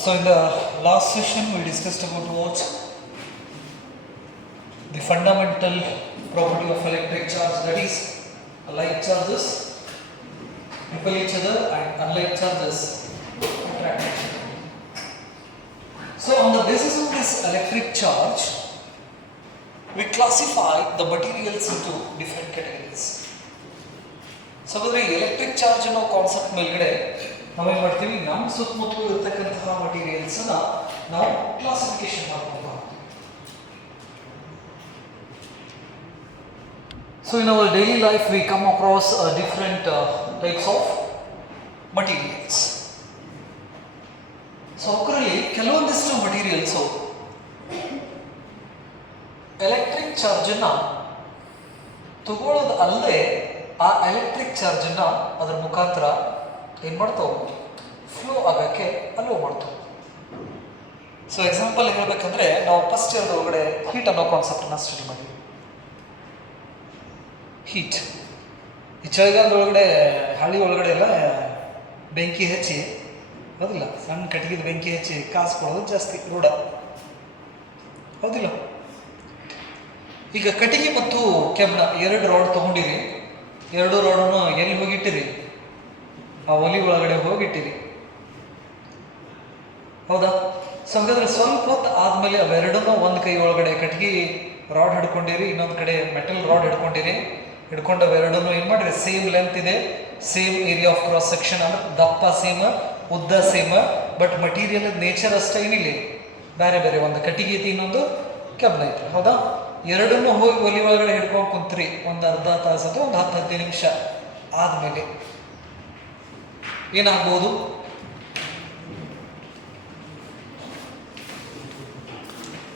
So in the last session we discussed about what the fundamental property of electric charge, that is like charges repel each other and unlike charges attract each other. So on the basis of this electric charge we classify the materials into different categories. So the electric charge ಅನ್ನೋ concept ಮೇಲ್ಗಡೆ ನಾವೇನು ಮಾಡ್ತೀವಿ, ನಮ್ಮ ಸುತ್ತಮುತ್ತಲು ಇರತಕ್ಕಂತಹ ಮಟೀರಿಯಲ್ಸನ್ನ ನಾವು classification ಮಾಡ್ಕೊಂಡು So in our daily life we come across different types of materials. So ಅವರಲ್ಲಿ ಕೆಲವೊಂದಿಷ್ಟು ಮಟೀರಿಯಲ್ಸು ಎಲೆಕ್ಟ್ರಿಕ್ ಚಾರ್ಜನ್ನು ತಗೊಳ್ಳೋದು ಅಲ್ಲದೆ ಆ ಎಲೆಕ್ಟ್ರಿಕ್ ಚಾರ್ಜನ್ನು ಅದರ ಮುಖಾಂತರ ಏನು ಮಾಡ್ತಾವೆ, ಫ್ಲೋ ಆಗೋಕ್ಕೆ ಅಲೋ ಮಾಡ್ತಾವೆ. ಸೊ ಎಕ್ಸಾಂಪಲ್ ಹೇಳಬೇಕಂದ್ರೆ ನಾವು ಫಸ್ಟ್ ಇಯರ್ ಒಳಗಡೆ ಹೀಟ್ ಅನ್ನೋ ಕಾನ್ಸೆಪ್ಟನ್ನು ಸ್ಟಡಿ ಮಾಡಿದ್ವಿ. ಹೀಟ್ ಈ ಚಳಿಗಾಲದೊಳಗಡೆ ಹಳ್ಳಿ ಒಳಗಡೆ ಎಲ್ಲ ಬೆಂಕಿ ಹಚ್ಚಿ, ಹೌದಿಲ್ಲ, ಸಣ್ಣ ಕಟ್ಟಿಗೆದ ಬೆಂಕಿ ಹಚ್ಚಿ ಕಾಸ್ಕೊಳ್ಳೋದು ಜಾಸ್ತಿ ರೂಢ, ಹೌದಿಲ್ಲ. ಈಗ ಕಟ್ಟಿಗೆ ಮತ್ತು ಕೆಮ್ಮನ ಎರಡು ರಾಡ್ ತೊಗೊಂಡಿರಿ, ಎರಡು ರಾಡನ್ನು ಎಲ್ಲಿ ಹೋಗಿಟ್ಟಿರಿ, ಆ ಒಲಿ ಒಳಗಡೆ ಹೋಗಿಟ್ಟಿರಿ, ಹೌದಾ. ಸೊ ಹಾಗಾದ್ರೆ ಸ್ವಲ್ಪ ಹೊತ್ತು ಆದಮೇಲೆ ಅವೆರಡನ್ನೂ ಒಂದು ಕೈ ಒಳಗಡೆ ಕಟ್ಟಿಗೆ ರಾಡ್ ಹಿಡ್ಕೊಂಡಿರಿ, ಇನ್ನೊಂದು ಕಡೆ ಮೆಟಲ್ ರಾಡ್ ಹಿಡ್ಕೊಂಡಿರಿ. ಹಿಡ್ಕೊಂಡು ಅವೆರಡನ್ನೂ ಏನು ಮಾಡಿರಿ, ಸೇಮ್ ಲೆಂತ್ ಇದೆ, same area of cross section, ಅಂದ್ರೆ ದಪ್ಪ ಸೇಮ್, ಉದ್ದ ಸೇಮ್, ಬಟ್ ಮಟೀರಿಯಲ್ ನೇಚರ್ ಅಷ್ಟೇ ಏನಿಲ್ಲ, ಬೇರೆ ಬೇರೆ. ಒಂದು ಕಟ್ಟಿಗೆ ಐತಿ, ಇನ್ನೊಂದು ಕೆಮ್ಮನ ಐತಿ, ಹೌದಾ. ಎರಡನ್ನೂ ಹೋಗಿ ಒಲಿ ಒಳಗಡೆ ಹಿಡ್ಕೊಂಡು ಕುಂತ್ರಿ ಒಂದು ಅರ್ಧ ತಾಸು ಅಥವಾ ಒಂದು 10-15 ನಿಮಿಷ ಆದಮೇಲೆ ಏನಾಗ್ಬೋದು,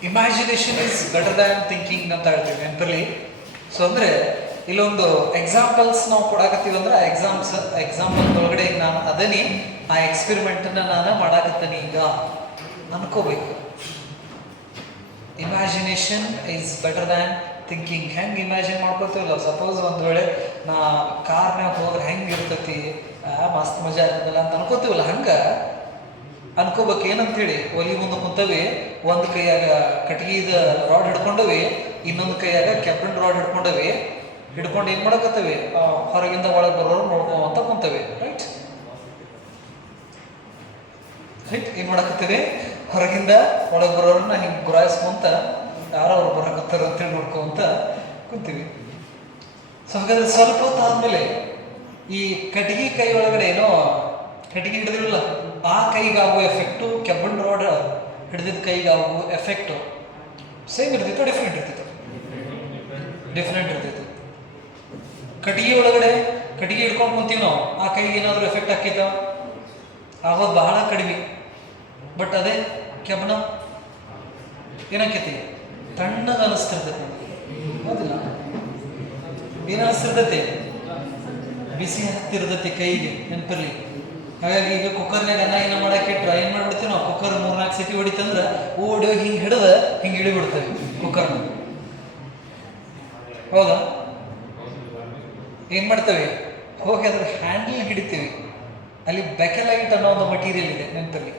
imagination is better than thinking ಅಂತ ಹೇಳ್ತೀವಿ, ನೆನಪಲ್ಲಿ. ಸೊ ಅಂದರೆ ಇಲ್ಲೊಂದು ಎಕ್ಸಾಂಪಲ್ಸ್ ನಾವು ಕೊಡಾಕತ್ತೀವಿ ಅಂದ್ರೆ ಆ ಎಕ್ಸಾಂಪಲ್ ಒಳಗಡೆ ಈಗ ನಾನು ಅದನ್ನೇ ಆ ಎಕ್ಸ್ಪೆರಿಮೆಂಟನ್ನು ನಾನು ಮಾಡಾಕತ್ತೀನಿ ಈಗ ಅನ್ಕೋಬೇಕು. Imagination is better than thinking. ಹೆಂಗೆ ಇಮ್ಯಾಜಿನ್ ಮಾಡ್ಕೊತೀವಲ್ಲ, ಸಪೋಸ್ ಒಂದು ವೇಳೆ ನಾ ಕಾರ್ನಾಗ ಹೋದ್ರೆ ಹೆಂಗೆ ಇರ್ತೈತಿ, ಮಸ್ತ್ ಮಜಾ ಇರ್ತದಲ್ಲ ಅಂತ ಅನ್ಕೋತೀವಲ್ಲ, ಹಂಗೆ ಅನ್ಕೋಬೇಕು. ಏನಂತೇಳಿ, ಒಲಿ ಮುಂದೆ ಕುಂತವಿ, ಒಂದು ಕೈಯಾಗ ಕಟ್ಟಿಗೆದ ರಾಡ್ ಹಿಡ್ಕೊಂಡವಿ, ಇನ್ನೊಂದು ಕೈಯಾಗ ಕೆಬ್ಬನ್ ರಾಡ್ ಹಿಡ್ಕೊಂಡವಿ. ಹಿಡ್ಕೊಂಡು ಏನು ಮಾಡಕತ್ತವಿ, ಹೊರಗಿಂದ ಒಳಗೆ ಬರೋರು ನೋಡ್ಕೊಂತ ಕುಂತವಿ, ರೈಟ್ ರೈಟ್ ಏನು ಮಾಡಕತ್ತೀವಿ, ಹೊರಗಿಂದ ಒಳಗೆ ಬರೋರನ್ನ ಹಿಂಗೆ ಗುರಾಯಿಸ್ಕೊಂತ ಯಾರೋ ಅವ್ರು ಬರಕತ್ತಾರ ಅಂತೇಳಿ ನೋಡ್ಕೊಂತ ಕುಂತೀವಿ. ಸೊ ಹಾಗಾದ್ರೆ ಸ್ವಲ್ಪ ಹೊತ್ತು ಆದಮೇಲೆ ಈ ಕಟ್ಟಿಗೆ ಕೈ ಒಳಗಡೆ ಏನೋ ಕಟ್ಟಿಗೆ ಹಿಡಿದಿರಲ್ಲ, ಆ ಕೈಗಾಗುವ ಎಫೆಕ್ಟು ಕೆಬ್ಬನ್ ರಾಡ್ ಹಿಡಿದಿದ್ದ ಕೈಗಾಗುವ ಎಫೆಕ್ಟು ಸೇಮ್ ಇರ್ತಿತ್ತು, ಡಿಫ್ರೆಂಟ್ ಇರ್ತಿತ್ತು, ಡಿಫ್ರೆಂಟ್ ಇರ್ತಿತ್ತು. ಕಟ್ಟಿಗೆ ಒಳಗಡೆ ಕಟ್ಟಿಗೆ ಹಿಡ್ಕೊಂಡು ಕುಂತೀವಿ ನಾವು, ಆ ಕೈಗೆ ಏನಾದರೂ ಎಫೆಕ್ಟ್ ಆಕೈತ, ಆಗೋದು ಬಹಳ ಕಡಿಮೆ. ಬಟ್ ಅದೇ ಕೆಬ್ಬನ ಏನಾಕೈತಿ, ತಣ್ಣಗೆ ಅನಿಸ್ತಿರ್ತೈತಿ, ಹೌದಿಲ್ಲ. ಏನು ಅನಿಸ್ತಿರ್ತೈತಿ, ಬಿಸಿ ಹತ್ತಿರ್ತೈತಿ ಕೈಗೆ, ನೆನಪಿರ್ಲಿ. ಹಾಗಾಗಿ ಈಗ ಕುಕ್ಕರ್ನಾಗ ಅನ್ನ ಏನ ಮಾಡಕ್ಕೆ ಟ್ರೈ ಮಾಡಿಬಿಡ್ತೀವಿ ನಾವು. ಕುಕ್ಕರ್ 3-4 ಸಿಟಿ ಹೊಡಿತಂದ್ರೆ ಓಡಿ ಹಿಂಗೆ ಹಿಡಿದ ಹಿಂಗೆ ಇಳಿಬಿಡ್ತೇವೆ ಕುಕ್ಕರ್ನ, ಹೌದಾ. ಏನು ಮಾಡ್ತೇವೆ, ಹೋಗಿ ಅದ್ರ ಹ್ಯಾಂಡಲ್ ಹಿಡಿತೀವಿ. ಅಲ್ಲಿ ಬೆಕೆಲೈಟ್ ಅನ್ನೋ ಒಂದು ಮಟೀರಿಯಲ್ ಇದೆ, ನೆನಪಲ್ಲಿ.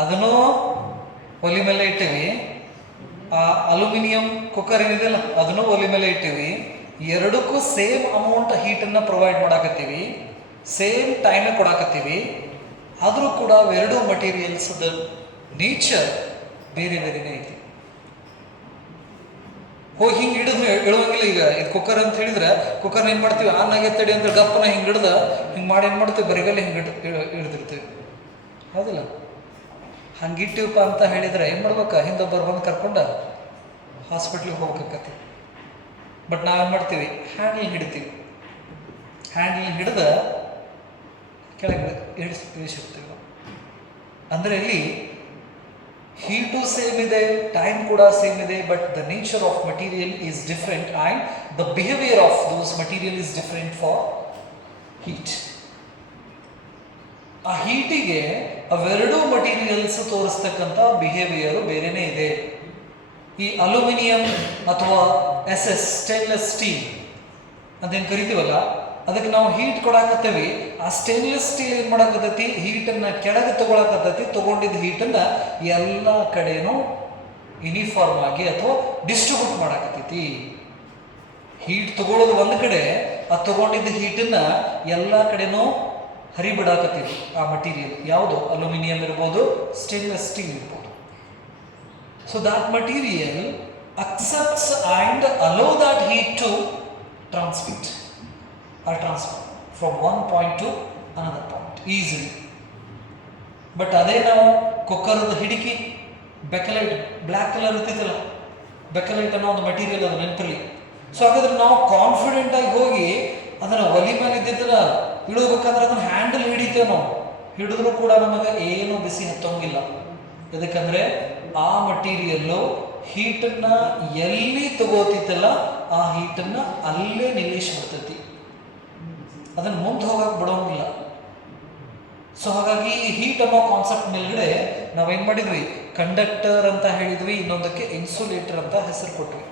ಅದನ್ನು ಒಲಿ ಮೇಲೆ ಇಟ್ಟಿವಿ. ಆ ಅಲ್ಯೂಮಿನಿಯಂ ಕುಕ್ಕರ್ ಏನಿದೆಯಲ್ಲ ಅದನ್ನು ಒಲಿ ಮೇಲೆ ಇಟ್ಟಿವಿ. ಎರಡಕ್ಕೂ ಸೇಮ್ ಅಮೌಂಟ್ ಹೀಟನ್ನು ಪ್ರೊವೈಡ್ ಮಾಡಾಕತ್ತೀವಿ, ಸೇಮ್ ಟೈಮ್ ಕೊಡಾಕತ್ತೀವಿ. ಆದರೂ ಕೂಡ ಅವೆರಡು ಮಟೀರಿಯಲ್ಸ್ದ ನೇಚರ್ ಬೇರೆ ಬೇರೆನೇ ಐತಿ. ಹೋಗಿ ಹಿಂಗೆ ಹಿಡಿದು ಇಳುವಂಗಿಲ್ಲ. ಈಗ ಇದು ಕುಕ್ಕರ್ ಅಂತ ಹೇಳಿದ್ರೆ ಕುಕ್ಕರ್ ಏನು ಮಾಡ್ತೀವಿ, ಆನಾಗೆ ತಡಿ ಅಂದ್ರೆ ಗಪ್ಪನ ಹಿಂಗೆ ಹಿಡ್ದ ಹಿಂಗೆ ಮಾಡಿ ಏನು ಮಾಡ್ತೀವಿ, ಬರಿಗಲ್ಲ ಹಿಂಗೆ ಹಿಡಿದಿರ್ತೀವಿ, ಹೌದಿಲ್ಲ. ಹಂಗಿಟ್ಟಿವಪ್ಪ ಅಂತ ಹೇಳಿದ್ರೆ ಏನು ಮಾಡ್ಬೇಕು, ಹಿಂದೊಬ್ಬರು ಬಂದು ಕರ್ಕೊಂಡು ಹಾಸ್ಪಿಟ್ಲಿಗೆ ಹೋಗ್ಬೇಕಾಕತಿ. ಬಟ್ ನಾವೇನು ಮಾಡ್ತೀವಿ, ಹ್ಯಾಂಡಲ್ ಹಿಡಿತೀವಿ. ಹ್ಯಾಂಡಲ್ ಹಿಡ್ದ ಕೆಳಗೆ ಇಳಿಸಿರ್ತೀವಿ ನಾವು. ಅಂದರೆ ಇಲ್ಲಿ ಹೀಟು ಸೇಮ್ ಇದೆ, ಟೈಮ್ ಕೂಡ ಸೇಮ್ ಇದೆ, but the nature of material is different and the behaviour of those material is different for heat. ಆ ಹೀಟಿಗೆ ಅವೆರಡೂ ಮಟೀರಿಯಲ್ಸ್ ತೋರಿಸ್ತಕ್ಕಂಥ ಬಿಹೇವಿಯರು ಬೇರೆನೇ ಇದೆ. ಈ ಅಲ್ಯೂಮಿನಿಯಂ ಅಥವಾ SS ಸ್ಟೇನ್ಲೆಸ್ ಸ್ಟೀಲ್ ಅಂತೇನು ಕರಿತೀವಲ್ಲ, ಅದಕ್ಕೆ ನಾವು ಹೀಟ್ ಕೊಡಾಕತ್ತೇವಿ. ಆ ಸ್ಟೇನ್ಲೆಸ್ ಸ್ಟೀಲ್ ಏನ್ ಮಾಡಾಕತ್ತೈತಿ, ಹೀಟನ್ನ ಕೆಳಗೆ ತಗೊಳಕತ್ತೈತಿ. ತಗೊಂಡಿದ್ದ ಹೀಟನ್ನ ಎಲ್ಲ ಕಡೆನೂ ಯೂನಿಫಾರ್ಮ್ ಆಗಿ ಅಥವಾ ಡಿಸ್ಟ್ರಿಬ್ಯೂಟ್ ಮಾಡಾಕತ್ತೈತಿ. ಹೀಟ್ ತಗೊಳ್ಳೋದು ಒಂದು ಕಡೆ, ಆ ತಗೊಂಡಿದ್ದ ಹೀಟನ್ನ ಎಲ್ಲ ಕಡೆನೂ ಹರಿಬಿಡಾಕತ್ತೀವಿ. ಆ ಮಟೀರಿಯಲ್ ಯಾವುದು, ಅಲ್ಯೂಮಿನಿಯಂ ಇರ್ಬೋದು, ಸ್ಟೇನ್ಲೆಸ್ ಸ್ಟೀಲ್ ಇರ್ಬೋದು. So that material accepts and allow that heat to transmit or transfer from one point to another point easily. But ಅದೇ ನಾವು ಕುಕ್ಕರ್ದ ಹಿಡಿಕಿ ಬೆಕಲೈಟ್, ಬ್ಲ್ಯಾಕ್ ಕಲರ್ ಇರ್ತಿತ್ತಲ್ಲ, ಬೆಕಲೈಟ್ ಅನ್ನೋ ಒಂದು ಮಟೀರಿಯಲ್ ಅದು ನೆನಪಲ್ಲಿ. ಸೊ ಹಾಗಾದ್ರೆ ನಾವು ಕಾನ್ಫಿಡೆಂಟ್ ಆಗಿ ಹೋಗಿ ಅದನ್ನು ಒಲಿ ಮೇಲೆ ಇದ್ದಿದ್ದನ್ನ ಇಡಬೇಕಂದ್ರೆ ಅದನ್ನು ಹ್ಯಾಂಡಲ್ ಹಿಡಿತೇವೆ ನಾವು. ಹಿಡಿದ್ರೂ ಕೂಡ ನಮಗೆ ಏನು ಬಿಸಿ ಹತ್ತೋಂಗಿಲ್ಲ. ಯಾಕಂದ್ರೆ ಆ ಮಟೀರಿಯಲ್ಲು ಹೀಟನ್ನ ಎಲ್ಲಿ ತಗೋತಿತ್ತಲ್ಲ ಆ ಹೀಟನ್ನ ಅಲ್ಲೇ ನಿಲ್ಲಿಸ್ಬಿಡ್ತೈತಿ, ಅದನ್ನು ಮುಂದೆ ಹೋಗಕ್ಕೆ ಬಿಡೋಂಗಿಲ್ಲ. ಸೊ ಹಾಗಾಗಿ ಹೀಟ್ ಅನ್ನೋ ಕಾನ್ಸೆಪ್ಟ್ ಮೇಲ್ಗಡೆ ನಾವೇನು ಮಾಡಿದ್ವಿ, ಕಂಡಕ್ಟರ್ ಅಂತ ಹೇಳಿದ್ವಿ, ಇನ್ನೊಂದಕ್ಕೆ ಇನ್ಸುಲೇಟರ್ ಅಂತ ಹೆಸರು ಕೊಟ್ವಿ.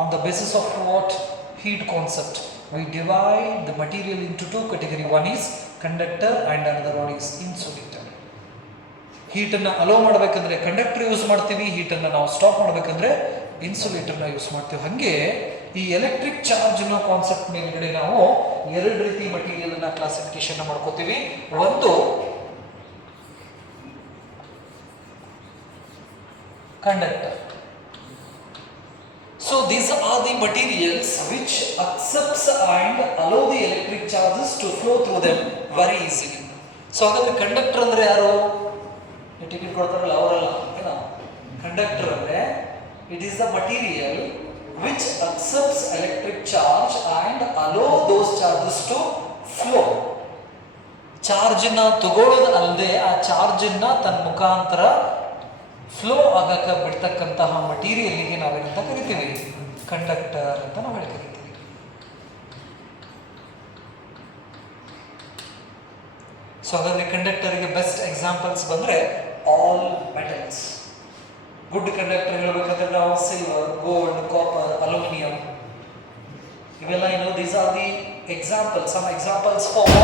On the basis of what heat concept, we divide the material into two categories. One is conductor and another one is insulator. ಹೀಟನ್ನು ಅಲೋ ಮಾಡಬೇಕಂದ್ರೆ ಕಂಡಕ್ಟರ್ ಯೂಸ್ ಮಾಡ್ತೀವಿ, ಹೀಟನ್ನು ನಾವು ಸ್ಟಾಪ್ ಮಾಡಬೇಕಂದ್ರೆ ಇನ್ಸುಲೇಟರ್ನ ಯೂಸ್ ಮಾಡ್ತೀವಿ. ಹಾಗೆ ಈ ಎಲೆಕ್ಟ್ರಿಕ್ ಚಾರ್ಜ್ ಅನ್ನೋ ಕಾನ್ಸೆಪ್ಟ್ ಮೇಲ್ಗಡೆ ನಾವು ಎರಡು ರೀತಿ ಮಟೀರಿಯಲ್ನ ಕ್ಲಾಸಿಫಿಕೇಶನ್ ಮಾಡ್ಕೋತೀವಿ. ಒಂದು conductor. So these are the materials which accepts and allow the electric charges to flow through them very easily. So ಹಾಗಾದ್ರೆ ಕಂಡಕ್ಟರ್ ಅಂದ್ರೆ ಯಾರು, ಟಿಕೆಟ್ ಕೊಡ್ತಾರಲ್ಲ ಅವರಲ್ಲ. ಏನ ಕಂಡಕ್ಟರ್ ಅಂದ್ರೆ it is the material which accepts electric charge and allow those charges to flow. ಚಾರ್ಜನ್ನ ತಗೊಳ್ಳೋದು ಅಲ್ಲದೆ ಆ ಚಾರ್ಜನ್ನ ತನ್ನ ಮುಖಾಂತರ ಫ್ಲೋ ಆಗಕ್ಕೆ ಬಿಡ್ತಕ್ಕಂತಹ ಮಟೀರಿಯಲ್ಗೆ ನಾವೇನಂತ ಕರಿತೀವಿ, ಕಂಡಕ್ಟರ್ ಅಂತ ನಾವು ಹೇಳಿ ಕರಿತೀವಿ. ಸೊ ಹಾಗಾದ್ರೆ ಕಂಡಕ್ಟರ್ಗೆ ಬೆಸ್ಟ್ ಎಕ್ಸಾಂಪಲ್ಸ್ ಬಂದ್ರೆ ಆಲ್ ಮೆಟಲ್ಸ್. ಗುಡ್ ಕಂಡಕ್ಟರ್ ಹೇಳಬೇಕಂದ್ರೆ ನಾವು ಸಿಲ್ವರ್, ಗೋಲ್ಡ್, ಕಾಪರ್, ಅಲ್ಯೂಮಿನಿಯಂ, ಇವೆಲ್ಲ ಏನು, these are the examples, some examples for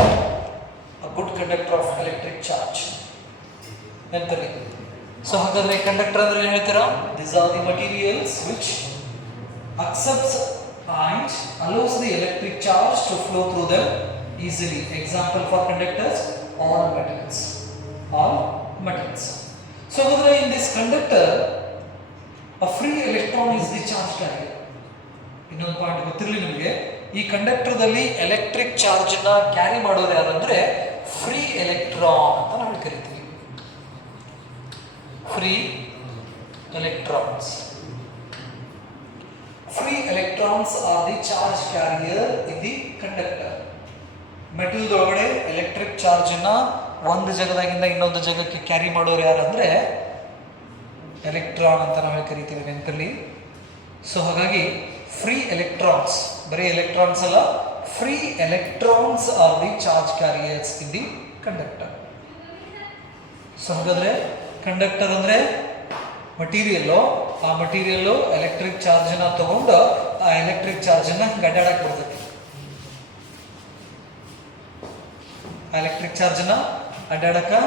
a good conductor of electric charge ಎಂತರಿ. ಸೊ ಹಾಗಾದ್ರೆ ಕಂಡಕ್ಟರ್ ಅಂದ್ರೆ ಏನು ಹೇಳ್ತೀರಾ, these are the materials which accepts and allows the electric charge to flow through them easily. Example for conductors, all metals. All metals. So in this conductor, a free electron is the charge carrier. ಇನ್ನೊಂದು point ಗೊತ್ತಿರಲಿ ನಿಮಗೆ, ಈ ಕಂಡಕ್ಟರ್ದಲ್ಲಿ electric ಚಾರ್ಜ್ನ carry ಮಾಡೋರು ಯಾರಂದ್ರೆ free electron ಅಂತ ನಾವು ಕರಿತೀವಿ. Free electrons. Free electrons are the charge carrier in the conductor. Metal ಒಳಗಡೆ ಎಲೆಕ್ಟ್ರಿಕ್ ಚಾರ್ಜನ್ನ ಒಂದು ಜಾಗದಾಗಿಂದ ಇನ್ನೊಂದು ಜಾಗಕ್ಕೆ ಕ್ಯಾರಿ ಮಾಡೋರು ಯಾರಂದ್ರೆ ಎಲೆಕ್ಟ್ರಾನ್ ಅಂತ ನಾವು ಕರಿತೀವಿ ನೆನಪಲ್ಲಿ. ಸೊ ಹಾಗಾಗಿ ಫ್ರೀ ಎಲೆಕ್ಟ್ರಾನ್ಸ್, ಬರೀ ಎಲೆಕ್ಟ್ರಾನ್ಸ್ ಅಲ್ಲ, free electrons R the charge carriers in the conductor. So ಹಾಗಾದ್ರೆ ಕಂಡಕ್ಟರ್ ಅಂದ್ರೆ ಮಟೀರಿಯಲ್ಲು, ಆ ಮಟೀರಿಯಲ್ಲು ಎಲೆಕ್ಟ್ರಿಕ್ ಚಾರ್ಜನ್ನ ತಗೊಂಡು ಆ ಎಲೆಕ್ಟ್ರಿಕ್ ಚಾರ್ಜನ್ನ ಗಡ್ಡಾಡಕ್ಕೆ ಬಿಡ್ತೈತಿ. ಆ ಎಲೆಕ್ಟ್ರಿಕ್ ಚಾರ್ಜನ್ನ ಅಡ್ಡಾಡಕ್ಕೆ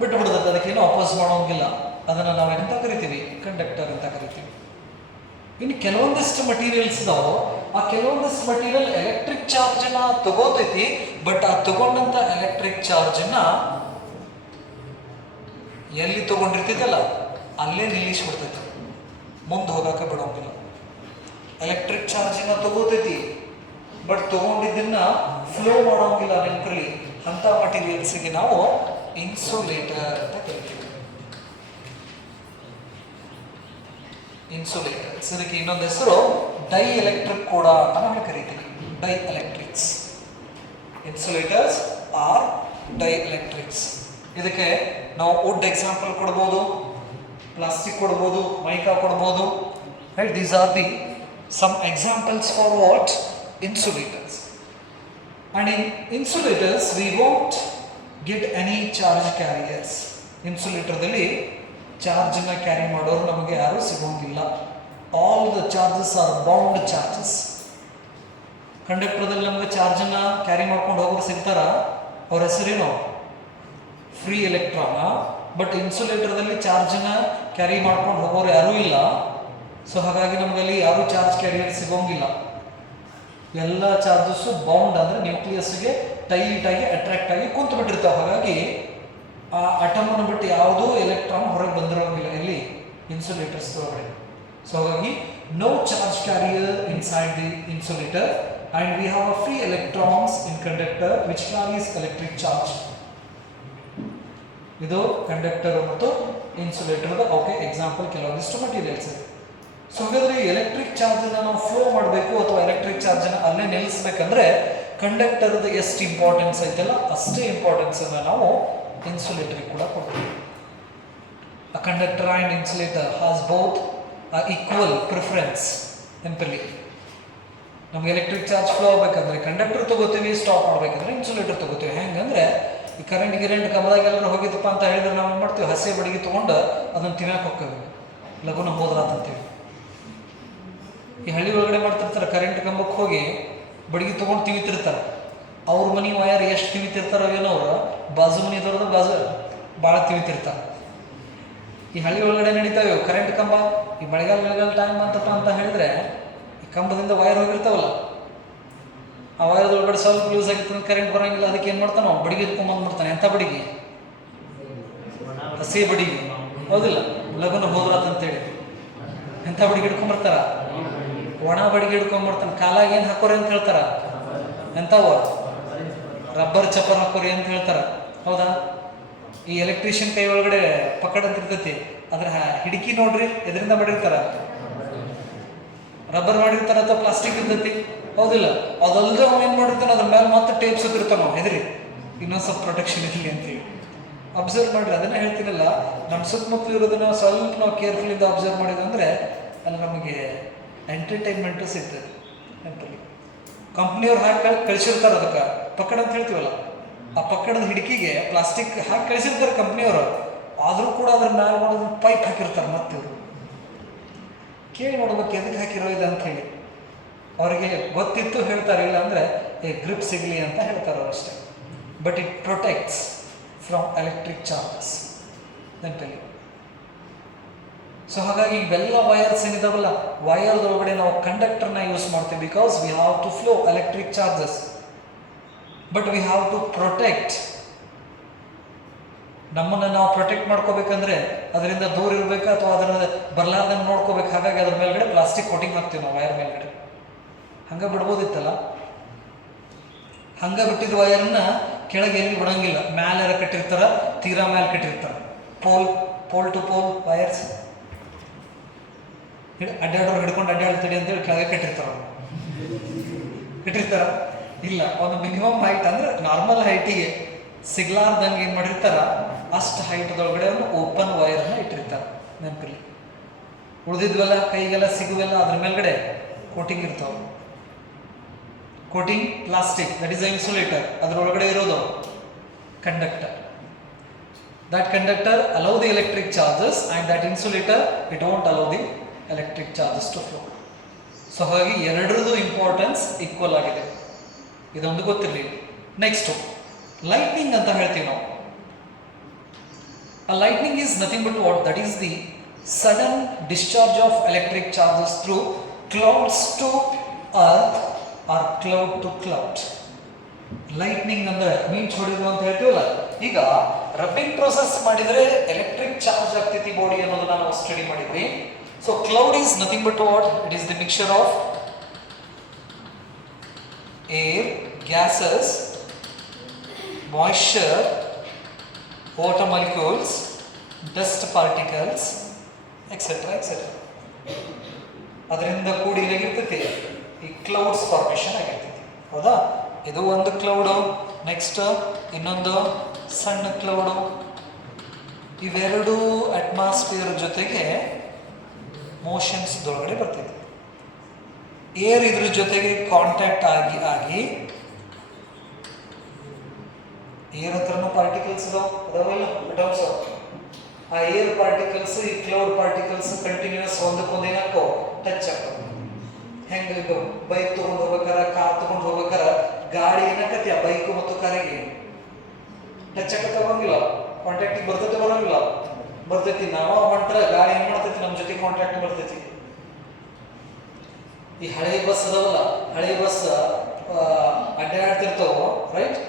ಬಿಟ್ಟು ಬಿಡ್ತೈತೆ, ಅದಕ್ಕೇನು ಅಪೋಸ್ ಮಾಡೋಂಗಿಲ್ಲ. ಅದನ್ನು ನಾವು ಎಂತ ಕರಿತೀವಿ, ಕಂಡಕ್ಟರ್ ಅಂತ ಕರಿತೀವಿ. ಇನ್ನು ಕೆಲವೊಂದಿಷ್ಟು ಮಟೀರಿಯಲ್ಸ್ ಇದಾವೆ, ಆ ಕೆಲವೊಂದಿಷ್ಟು ಮಟೀರಿಯಲ್ ಎಲೆಕ್ಟ್ರಿಕ್ ಚಾರ್ಜನ್ನ ತಗೋತೈತಿ, ಬಟ್ ಆ ತಗೊಂಡಂತ ಎಲೆಕ್ಟ್ರಿಕ್ ಚಾರ್ಜನ್ನ ಎಲ್ಲಿ ತಗೊಂಡಿರ್ತೈತಲ್ಲ ಅಲ್ಲೇ ನಿಲ್ಲಿಸ್ಬಿಡ್ತೈತಿ, ಮುಂದೆ ಹೋಗಕ್ಕೆ ಬಿಡೋಂಗಿಲ್ಲ. ಎಲೆಕ್ಟ್ರಿಕ್ ಚಾರ್ಜಿನ ತಗೋತೈತಿ, ಬಟ್ ತಗೊಂಡಿದ್ದನ್ನ ಫ್ಲೋ ಮಾಡೋಂಗಿಲ್ಲ ನೆನಪಲ್ಲಿ. ಅಂಥ ಮಟೀರಿಯಲ್ಸ್ಗೆ ನಾವು ಇನ್ಸುಲೇಟರ್ ಅಂತ ಕರಿತೀವಿ. ಇನ್ಸುಲೇಟರ್ಸ್, ಇದಕ್ಕೆ ಇನ್ನೊಂದು ಹೆಸರು ಡೈ ಎಲೆಕ್ಟ್ರಿಕ್ ಕೂಡ ಅಂತ ನಾವು ಕರಿತೀವಿ. Dielectrics. Insulators are dielectrics. ಇದಕ್ಕೆ ನಾವು ವುಡ್ ಎಕ್ಸಾಂಪಲ್ ಕೊಡ್ಬೋದು, ಪ್ಲಾಸ್ಟಿಕ್ ಕೊಡ್ಬೋದು, ಮೈಕಾ ಕೊಡ್ಬೋದು. Right, these are the some examples for what insulators. And in insulators we want get any charge carriers. ಇನ್ಸುಲೇಟರ್ದಲ್ಲಿ ಚಾರ್ಜನ್ನು ಕ್ಯಾರಿ ಮಾಡೋರು ನಮಗೆ ಯಾರೂ ಸಿಗೋಂಗಿಲ್ಲ. All the charges are bound charges. ಕಂಡಕ್ಟರ್ದಲ್ಲಿ ನಮಗೆ ಚಾರ್ಜನ್ನು ಕ್ಯಾರಿ ಮಾಡ್ಕೊಂಡು ಹೋಗೋರು ಸಿಗ್ತಾರ, ಅವ್ರ ಹೆಸರೇನು? Free electron. ಬಟ್ ಇನ್ಸುಲೇಟರ್ದಲ್ಲಿ ಚಾರ್ಜನ್ನು ಕ್ಯಾರಿ ಮಾಡ್ಕೊಂಡು ಹೋಗೋರು ಯಾರೂ ಇಲ್ಲ. ಸೊ ಹಾಗಾಗಿ ನಮಗಲ್ಲಿ ಯಾರೂ ಚಾರ್ಜ್ ಕ್ಯಾರಿಯರ್ ಸಿಗೋಂಗಿಲ್ಲ. ಎಲ್ಲ ಚಾರ್ಜಸ್ಸು ಬೌಂಡ್ ಅಂದರೆ ನ್ಯೂಕ್ಲಿಯಸ್ಗೆ ಟೈಟಾಗಿ ಅಟ್ರಾಕ್ಟ್ ಆಗಿ ಕುಂತು ಬಿಟ್ಟಿರ್ತಾವೆ. ಹಾಗಾಗಿ ಆ ಅಟಮನ್ನು ಬಿಟ್ಟು ಯಾವುದೂ ಎಲೆಕ್ಟ್ರಾನ್ ಹೊರಗೆ ಬಂದಿರೋಂಗಿಲ್ಲ ಇಲ್ಲಿ ಇನ್ಸುಲೇಟರ್ಸ್ ಒಳಗಡೆ. ಸೊ ಹಾಗಾಗಿ no charge carrier inside the insulator and we have a free electrons in conductor which carries electric charge. ಇದು ಕಂಡಕ್ಟರ್ ಮತ್ತು ಇನ್ಸುಲೇಟರ್ದು ಓಕೆ ಎಕ್ಸಾಂಪಲ್ ಕೆಲವೊಂದಿಷ್ಟು ಮಟೀರಿಯಲ್ಸ್ ಇದೆ. ಸೊ ಹಾಗಾದರೆ ಎಲೆಕ್ಟ್ರಿಕ್ ಚಾರ್ಜನ್ನು ನಾವು ಫ್ಲೋ ಮಾಡಬೇಕು ಅಥವಾ ಎಲೆಕ್ಟ್ರಿಕ್ ಚಾರ್ಜನ್ನು ಅಲ್ಲೇ ನಿಲ್ಲಿಸ್ಬೇಕಂದ್ರೆ ಕಂಡಕ್ಟರ್ದು ಎಷ್ಟು ಇಂಪಾರ್ಟೆನ್ಸ್ ಐತಲ್ಲ ಅಷ್ಟೇ ಇಂಪಾರ್ಟೆನ್ಸನ್ನು ನಾವು ಇನ್ಸುಲೇಟರ್ಗೆ ಕೂಡ ಕೊಡ್ತೀವಿ. A conductor and insulator has both equal preference. ನೆನಪಲ್ಲಿ ನಮ್ಗೆ ಎಲೆಕ್ಟ್ರಿಕ್ ಚಾರ್ಜ್ ಫ್ಲೋ ಆಗಬೇಕಂದ್ರೆ ಕಂಡಕ್ಟರ್ ತೊಗೋತೀವಿ, ಸ್ಟಾಪ್ ಮಾಡಬೇಕಂದ್ರೆ ಇನ್ಸುಲೇಟರ್ ತೊಗೋತೀವಿ. ಹೆಂಗಂದ್ರೆ ಈ ಕರೆಂಟ್ ಕಂಬದಾಗೆಲ್ಲರೂ ಹೋಗಿದ್ದಪ್ಪ ಅಂತ ಹೇಳಿದ್ರೆ ನಾವು ಏನು ಮಾಡ್ತೀವಿ, ಹಸಿ ಬಡಿಗೆ ತೊಗೊಂಡು ಅದನ್ನು ತಿನ್ನಕ್ಕೆ ಹೋಗ್ತೀವಿ, ಲಘುನ ಹೋದ್ರಾತಂತೀವಿ. ಈ ಹಳ್ಳಿ ಒಳಗಡೆ ಮಾಡ್ತಿರ್ತಾರೆ, ಕರೆಂಟ್ ಕಂಬಕ್ಕೆ ಹೋಗಿ ಬಡಿಗೆ ತೊಗೊಂಡು ತಿವಿತಿರ್ತಾರೆ. ಅವ್ರ ಮನೆ ವಯರ್ ಎಷ್ಟು ತಿವಿತಿರ್ತಾರೋ ಏನೋ ಅವರು ಬಾಜು ಮನೆದವ್ರದ್ದು ಬಾಜು ಭಾಳ ತಿವಿತಿರ್ತಾರೆ. ಈ ಹಳ್ಳಿ ಒಳಗಡೆ ನಡೀತಾವೆ ಕರೆಂಟ್ ಕಂಬ. ಈ ಮಳೆಗಾಲ ಟೈಮ್ ಅಂತಪ್ಪ ಅಂತ ಹೇಳಿದ್ರೆ ಈ ಕಂಬದಿಂದ ವಯರ್ ಹೋಗಿರ್ತಾವಲ್ಲ, ಆ ವಯರ್ದೊಳಗಡೆ ಸ್ವಲ್ಪ ಲೂಸ್ ಆಗಿತ್ತು, ಕರೆಂಟ್ ಬರೋಂಗಿಲ್ಲ. ಅದಕ್ಕೆ ಏನು ಮಾಡ್ತಾನೆ ನಾವು ಬಡಿಗೆ ಇಟ್ಕೊಂಡ್ಬಂದ್ಬಿಡ್ತಾನೆ. ಎಂಥ ಬಡಿಗೆ? ಹಸಿ ಬಡಿಗೆ, ಹೌದಿಲ್ಲ? ಲಗುನ ಹೋದ್ರಾತಂತೇಳಿ ಎಂಥ ಬಡಿಗೆ ಹಿಡ್ಕೊಂಬರ್ತಾರ? ಒಣ ಬಡಿಗೆ ಹಿಡ್ಕೊಂಡ್ಬಿಡ್ತಾನೆ. ಕಾಲಾಗ ಏನು ಹಾಕೋರಿ ಅಂತ ಹೇಳ್ತಾರ? ಎಂಥವ? ರಬ್ಬರ್ ಚಪ್ಪರ್ ಹಾಕೋರಿ ಅಂತ ಹೇಳ್ತಾರ, ಹೌದಾ? ಈ ಎಲೆಕ್ಟ್ರಿಷಿಯನ್ ಕೈ ಒಳಗಡೆ ಪಕಡ್ ಅಂತ ಇರ್ತೈತಿ, ಅದ್ರ ಹಿಡಿಕಿ ನೋಡ್ರಿ ಎದರಿಂದ ಮಾಡಿರ್ತಾರ? ರಬ್ಬರ್ ಮಾಡಿರ್ತಾರ ಅಥವಾ ಪ್ಲಾಸ್ಟಿಕ್ ಇರ್ತೈತಿ, ಹೌದಿಲ್ಲ? ಅದಲ್ಲದೆ ಅವ ಏನು ಮಾಡಿರ್ತಾನೆ, ಅದ್ರ ಮೇಲೆ ಮತ್ತೆ ಟೇಪ್ ಸುತ್ತಿರ್ತಾನ ನಾವು ಹೆದರಿ, ಇನ್ನೊಂದು ಸ್ವಲ್ಪ ಪ್ರೊಟೆಕ್ಷನ್ ಇರಲಿ ಅಂತೇಳಿ. ಅಬ್ಸರ್ವ್ ಮಾಡಿರಿ, ಅದನ್ನೇ ಹೇಳ್ತೀನಲ್ಲ, ನಮ್ಮ ಸುತ್ತಮುತ್ತಲು ಇರೋದನ್ನ ಸ್ವಲ್ಪ ನಾವು ಕೇರ್ಫುಲ್ಲಿಂದ ಅಬ್ಸರ್ವ್ ಮಾಡಿದಂದ್ರೆ ಅಲ್ಲಿ ನಮಗೆ ಎಂಟರ್ಟೈನ್ಮೆಂಟು ಸಿಗ್ತದೆ. ನೆನಪಲ್ಲಿ ಕಂಪ್ನಿಯವ್ರು ಹಾಕಿ ಕಳಿಸಿರ್ತಾರೆ ಅದಕ್ಕೆ ಪಕ್ಕಡ ಅಂತ ಹೇಳ್ತೀವಲ್ಲ, ಆ ಪಕ್ಕಡದ ಹಿಡಿಕಿಗೆ ಪ್ಲಾಸ್ಟಿಕ್ ಹಾಕಿ ಕಳಿಸಿರ್ತಾರೆ ಕಂಪ್ನಿಯವರು. ಆದರೂ ಕೂಡ ಅದ್ರ ಮ್ಯಾಲೆ ಮಾಡೋದು ಪೈಪ್ ಹಾಕಿರ್ತಾರೆ. ಮತ್ತೆ ಇವರು ಕೇಳಿ ನೋಡ್ಬೇಕು ಎದಕ್ಕೆ ಹಾಕಿರೋ ಇದು ಅಂತ ಹೇಳಿ. ಅವರಿಗೆ ಗೊತ್ತಿತ್ತು ಹೇಳ್ತಾರೆ, ಇಲ್ಲ ಅಂದರೆ ಗ್ರಿಪ್ ಸಿಗಲಿ ಅಂತ ಹೇಳ್ತಾರೆ ಅವರು ಅಷ್ಟೇ. But it protects from electric charges. ನೆನಪಲ್ಲಿ. ಸೊ ಹಾಗಾಗಿ ಇವೆಲ್ಲ ವಯರ್ಸ್ ಏನಿದಾವಲ್ಲ, ವಯರ್ದೊಳಗಡೆ ನಾವು ಕಂಡಕ್ಟರ್ನ ಯೂಸ್ ಮಾಡ್ತೀವಿ. Because we have to flow electric charges, but we have to protect. ನಮ್ಮನ್ನು ನಾವು ಪ್ರೊಟೆಕ್ಟ್ ಮಾಡ್ಕೋಬೇಕಂದ್ರೆ ಅದರಿಂದ ದೂರ ಇರಬೇಕು ಅಥವಾ ಅದರ ಬರ್ಲಾರ್ದಂಗೆ ನೋಡ್ಕೋಬೇಕು. ಹಾಗಾಗಿ ಅದ್ರ ಮೇಲ್ಗಡೆ ಪ್ಲಾಸ್ಟಿಕ್ ಕೋಟಿಂಗ್ ಹಾಕ್ತೀವಿ ನಾವು ವಯರ್ ಮೇಲ್ಗಡೆ. ಹಂಗೆ ಬಿಡ್ಬೋದಿತ್ತಲ್ಲ, ಹಂಗೆ ಬಿಟ್ಟಿದ್ದ ವಯರ್ನ ಕೆಳಗೆ ಎಲ್ಲಿ ಬಿಡೋಂಗಿಲ್ಲ. ಮ್ಯಾಲೆಲ್ಲ ಕಟ್ಟಿರ್ತಾರೆ, ತೀರಾ ಮ್ಯಾಲೆ ಕಟ್ಟಿರ್ತಾರೆ. ಪೋಲ್ ಟು ಪೋಲ್ ವಯರ್ಸ್ ಅಡ್ಡಾಡೋರು ಹಿಡ್ಕೊಂಡು ಅಡ್ಡಾಡ್ತೀವಿ ಅಂತೇಳಿ ಕೆಳಗೆ ಕಟ್ಟಿರ್ತಾರೆ ಇಲ್ಲ, ಒಂದು ಮಿನಿಮಮ್ ಹೈಟ್ ಅಂದರೆ ನಾರ್ಮಲ್ ಹೈಟಿಗೆ ಸಿಗ್ಲಾರ್ದಂಗೆ ಏನು ಮಾಡಿರ್ತಾರ, ಅಷ್ಟು ಹೈಟ್ದೊಳಗಡೆ ಒಂದು ಓಪನ್ ವೈರನ್ನು ಇಟ್ಟಿರ್ತಾರೆ. ನೆನಪಿರಲಿ. ಉಳಿದಿದ್ವೆಲ್ಲ ಕೈಗೆಲ್ಲ ಸಿಗುವೆಲ್ಲ ಅದ್ರ ಮೇಲ್ಗಡೆ ಕೋಟಿಂಗ್ ಇರ್ತಾವೆ. Coating plastic, that is a insulator. ಅದರೊಳಗಡೆ ಇರೋದು conductor. That conductor allow the electric charges and that insulator it won't allow the electric charges to flow. So ಹಾಗಾಗಿ ಎರಡರದ್ದು ಇಂಪಾರ್ಟೆನ್ಸ್ ಈಕ್ವಲ್ ಆಗಿದೆ. ಇದೊಂದು ಗೊತ್ತಿರಲಿ. ನೆಕ್ಸ್ಟು ಲೈಟ್ನಿಂಗ್ ಅಂತ ಹೇಳ್ತೀವಿ ನಾವು. A lightning is nothing but what? That is the sudden discharge of electric charges through clouds to earth or cloud to cloud. Lightning ಅಂದರೆ ಮಿಂಚು ಹೊಡಿದು ಅಂತ ಹೇಳ್ತೀವಲ್ಲ. ಈಗ ರಬ್ಬಿಂಗ್ ಪ್ರೊಸೆಸ್ ಮಾಡಿದರೆ ಎಲೆಕ್ಟ್ರಿಕ್ ಚಾರ್ಜ್ ಆಗ್ತೈತಿ ಬಾಡಿ ಅನ್ನೋದನ್ನ ನಾವು ಸ್ಟಡಿ ಮಾಡಿದ್ವಿ. So cloud is nothing but what? It is the mixture of air, gases, moisture, water molecules, dust particles, etc. ಅದರಿಂದ ಕೂಡಿ ಏನಾಗಿರ್ತೈತಿ, ಈ ಕ್ಲೌಡ್ಸ್ ಫಾರ್ಮೇಷನ್ ಆಗಿರ್ತೈತಿ. ಹೌದಾ? ಇದು ಒಂದು ಕ್ಲೌಡು, ನೆಕ್ಸ್ಟ್ ಇನ್ನೊಂದು ಸಣ್ಣ ಕ್ಲೌಡು. ಇವೆರಡೂ ಅಟ್ಮಾಸ್ಫಿಯರ್ ಜೊತೆಗೆ ಮೋಷನ್ಸ್ದೊಳಗಡೆ ಬರ್ತೈತಿ. ಏರ್ ಇದ್ರ ಜೊತೆಗೆ ಕಾಂಟ್ಯಾಕ್ಟ್ ಆಗಿ ಏರ್ ಹತ್ರನೂ ಪಾರ್ಟಿಕಲ್ಸ್ ಅದಾವಲ್ಲ, ಅಟಮ್ಸ್. ಆ ಏರ್ ಪಾರ್ಟಿಕಲ್ಸ್ ಈ ಕ್ಲೌಡ್ ಪಾರ್ಟಿಕಲ್ಸ್ ಕಂಟಿನ್ಯೂಸ್ ಒಂದಕ್ಕೊಂದು ಏನಾಕೋ ಟಚ್ ಆಗ್ತವೆ. ಹೆಂಗ ಈಗ ಬೈಕ್ ತಗೊಂಡು ಹೋಗ್ಬೇಕಾರ, ಕಾರ್ ತಗೊಂಡು ಹೋಗ್ಬೇಕಾರ, ಗಾಡಿ ಏನಕತಿ ಆ ಬೈಕು ಮತ್ತು ಕಾರಿಗೆ ಟಚ್ ಆಗಂಗಿಲ್ಲ, ಕಾಂಟ್ಯಾಕ್ಟಿಗೆ ಬರ್ತೈತಿ ಬರಂಗಿಲ್ಲ, ಬರ್ತೈತಿ. ನಾವ ಹೊಂಟ್ರ ಗಾಡಿ ಏನ್ ಮಾಡ್ತೈತಿ, ನಮ್ಮ ಜೊತೆ ಕಾಂಟ್ಯಾಕ್ಟ್ ಬರ್ತೈತಿ. ಈ ಹಳೆ ಬಸ್ ಅದಾವಲ್ಲ, ಹಳೆ ಬಸ್ ಅಡ್ಡಾಡ್ತಿರ್ತಾವ ರೈಟ್,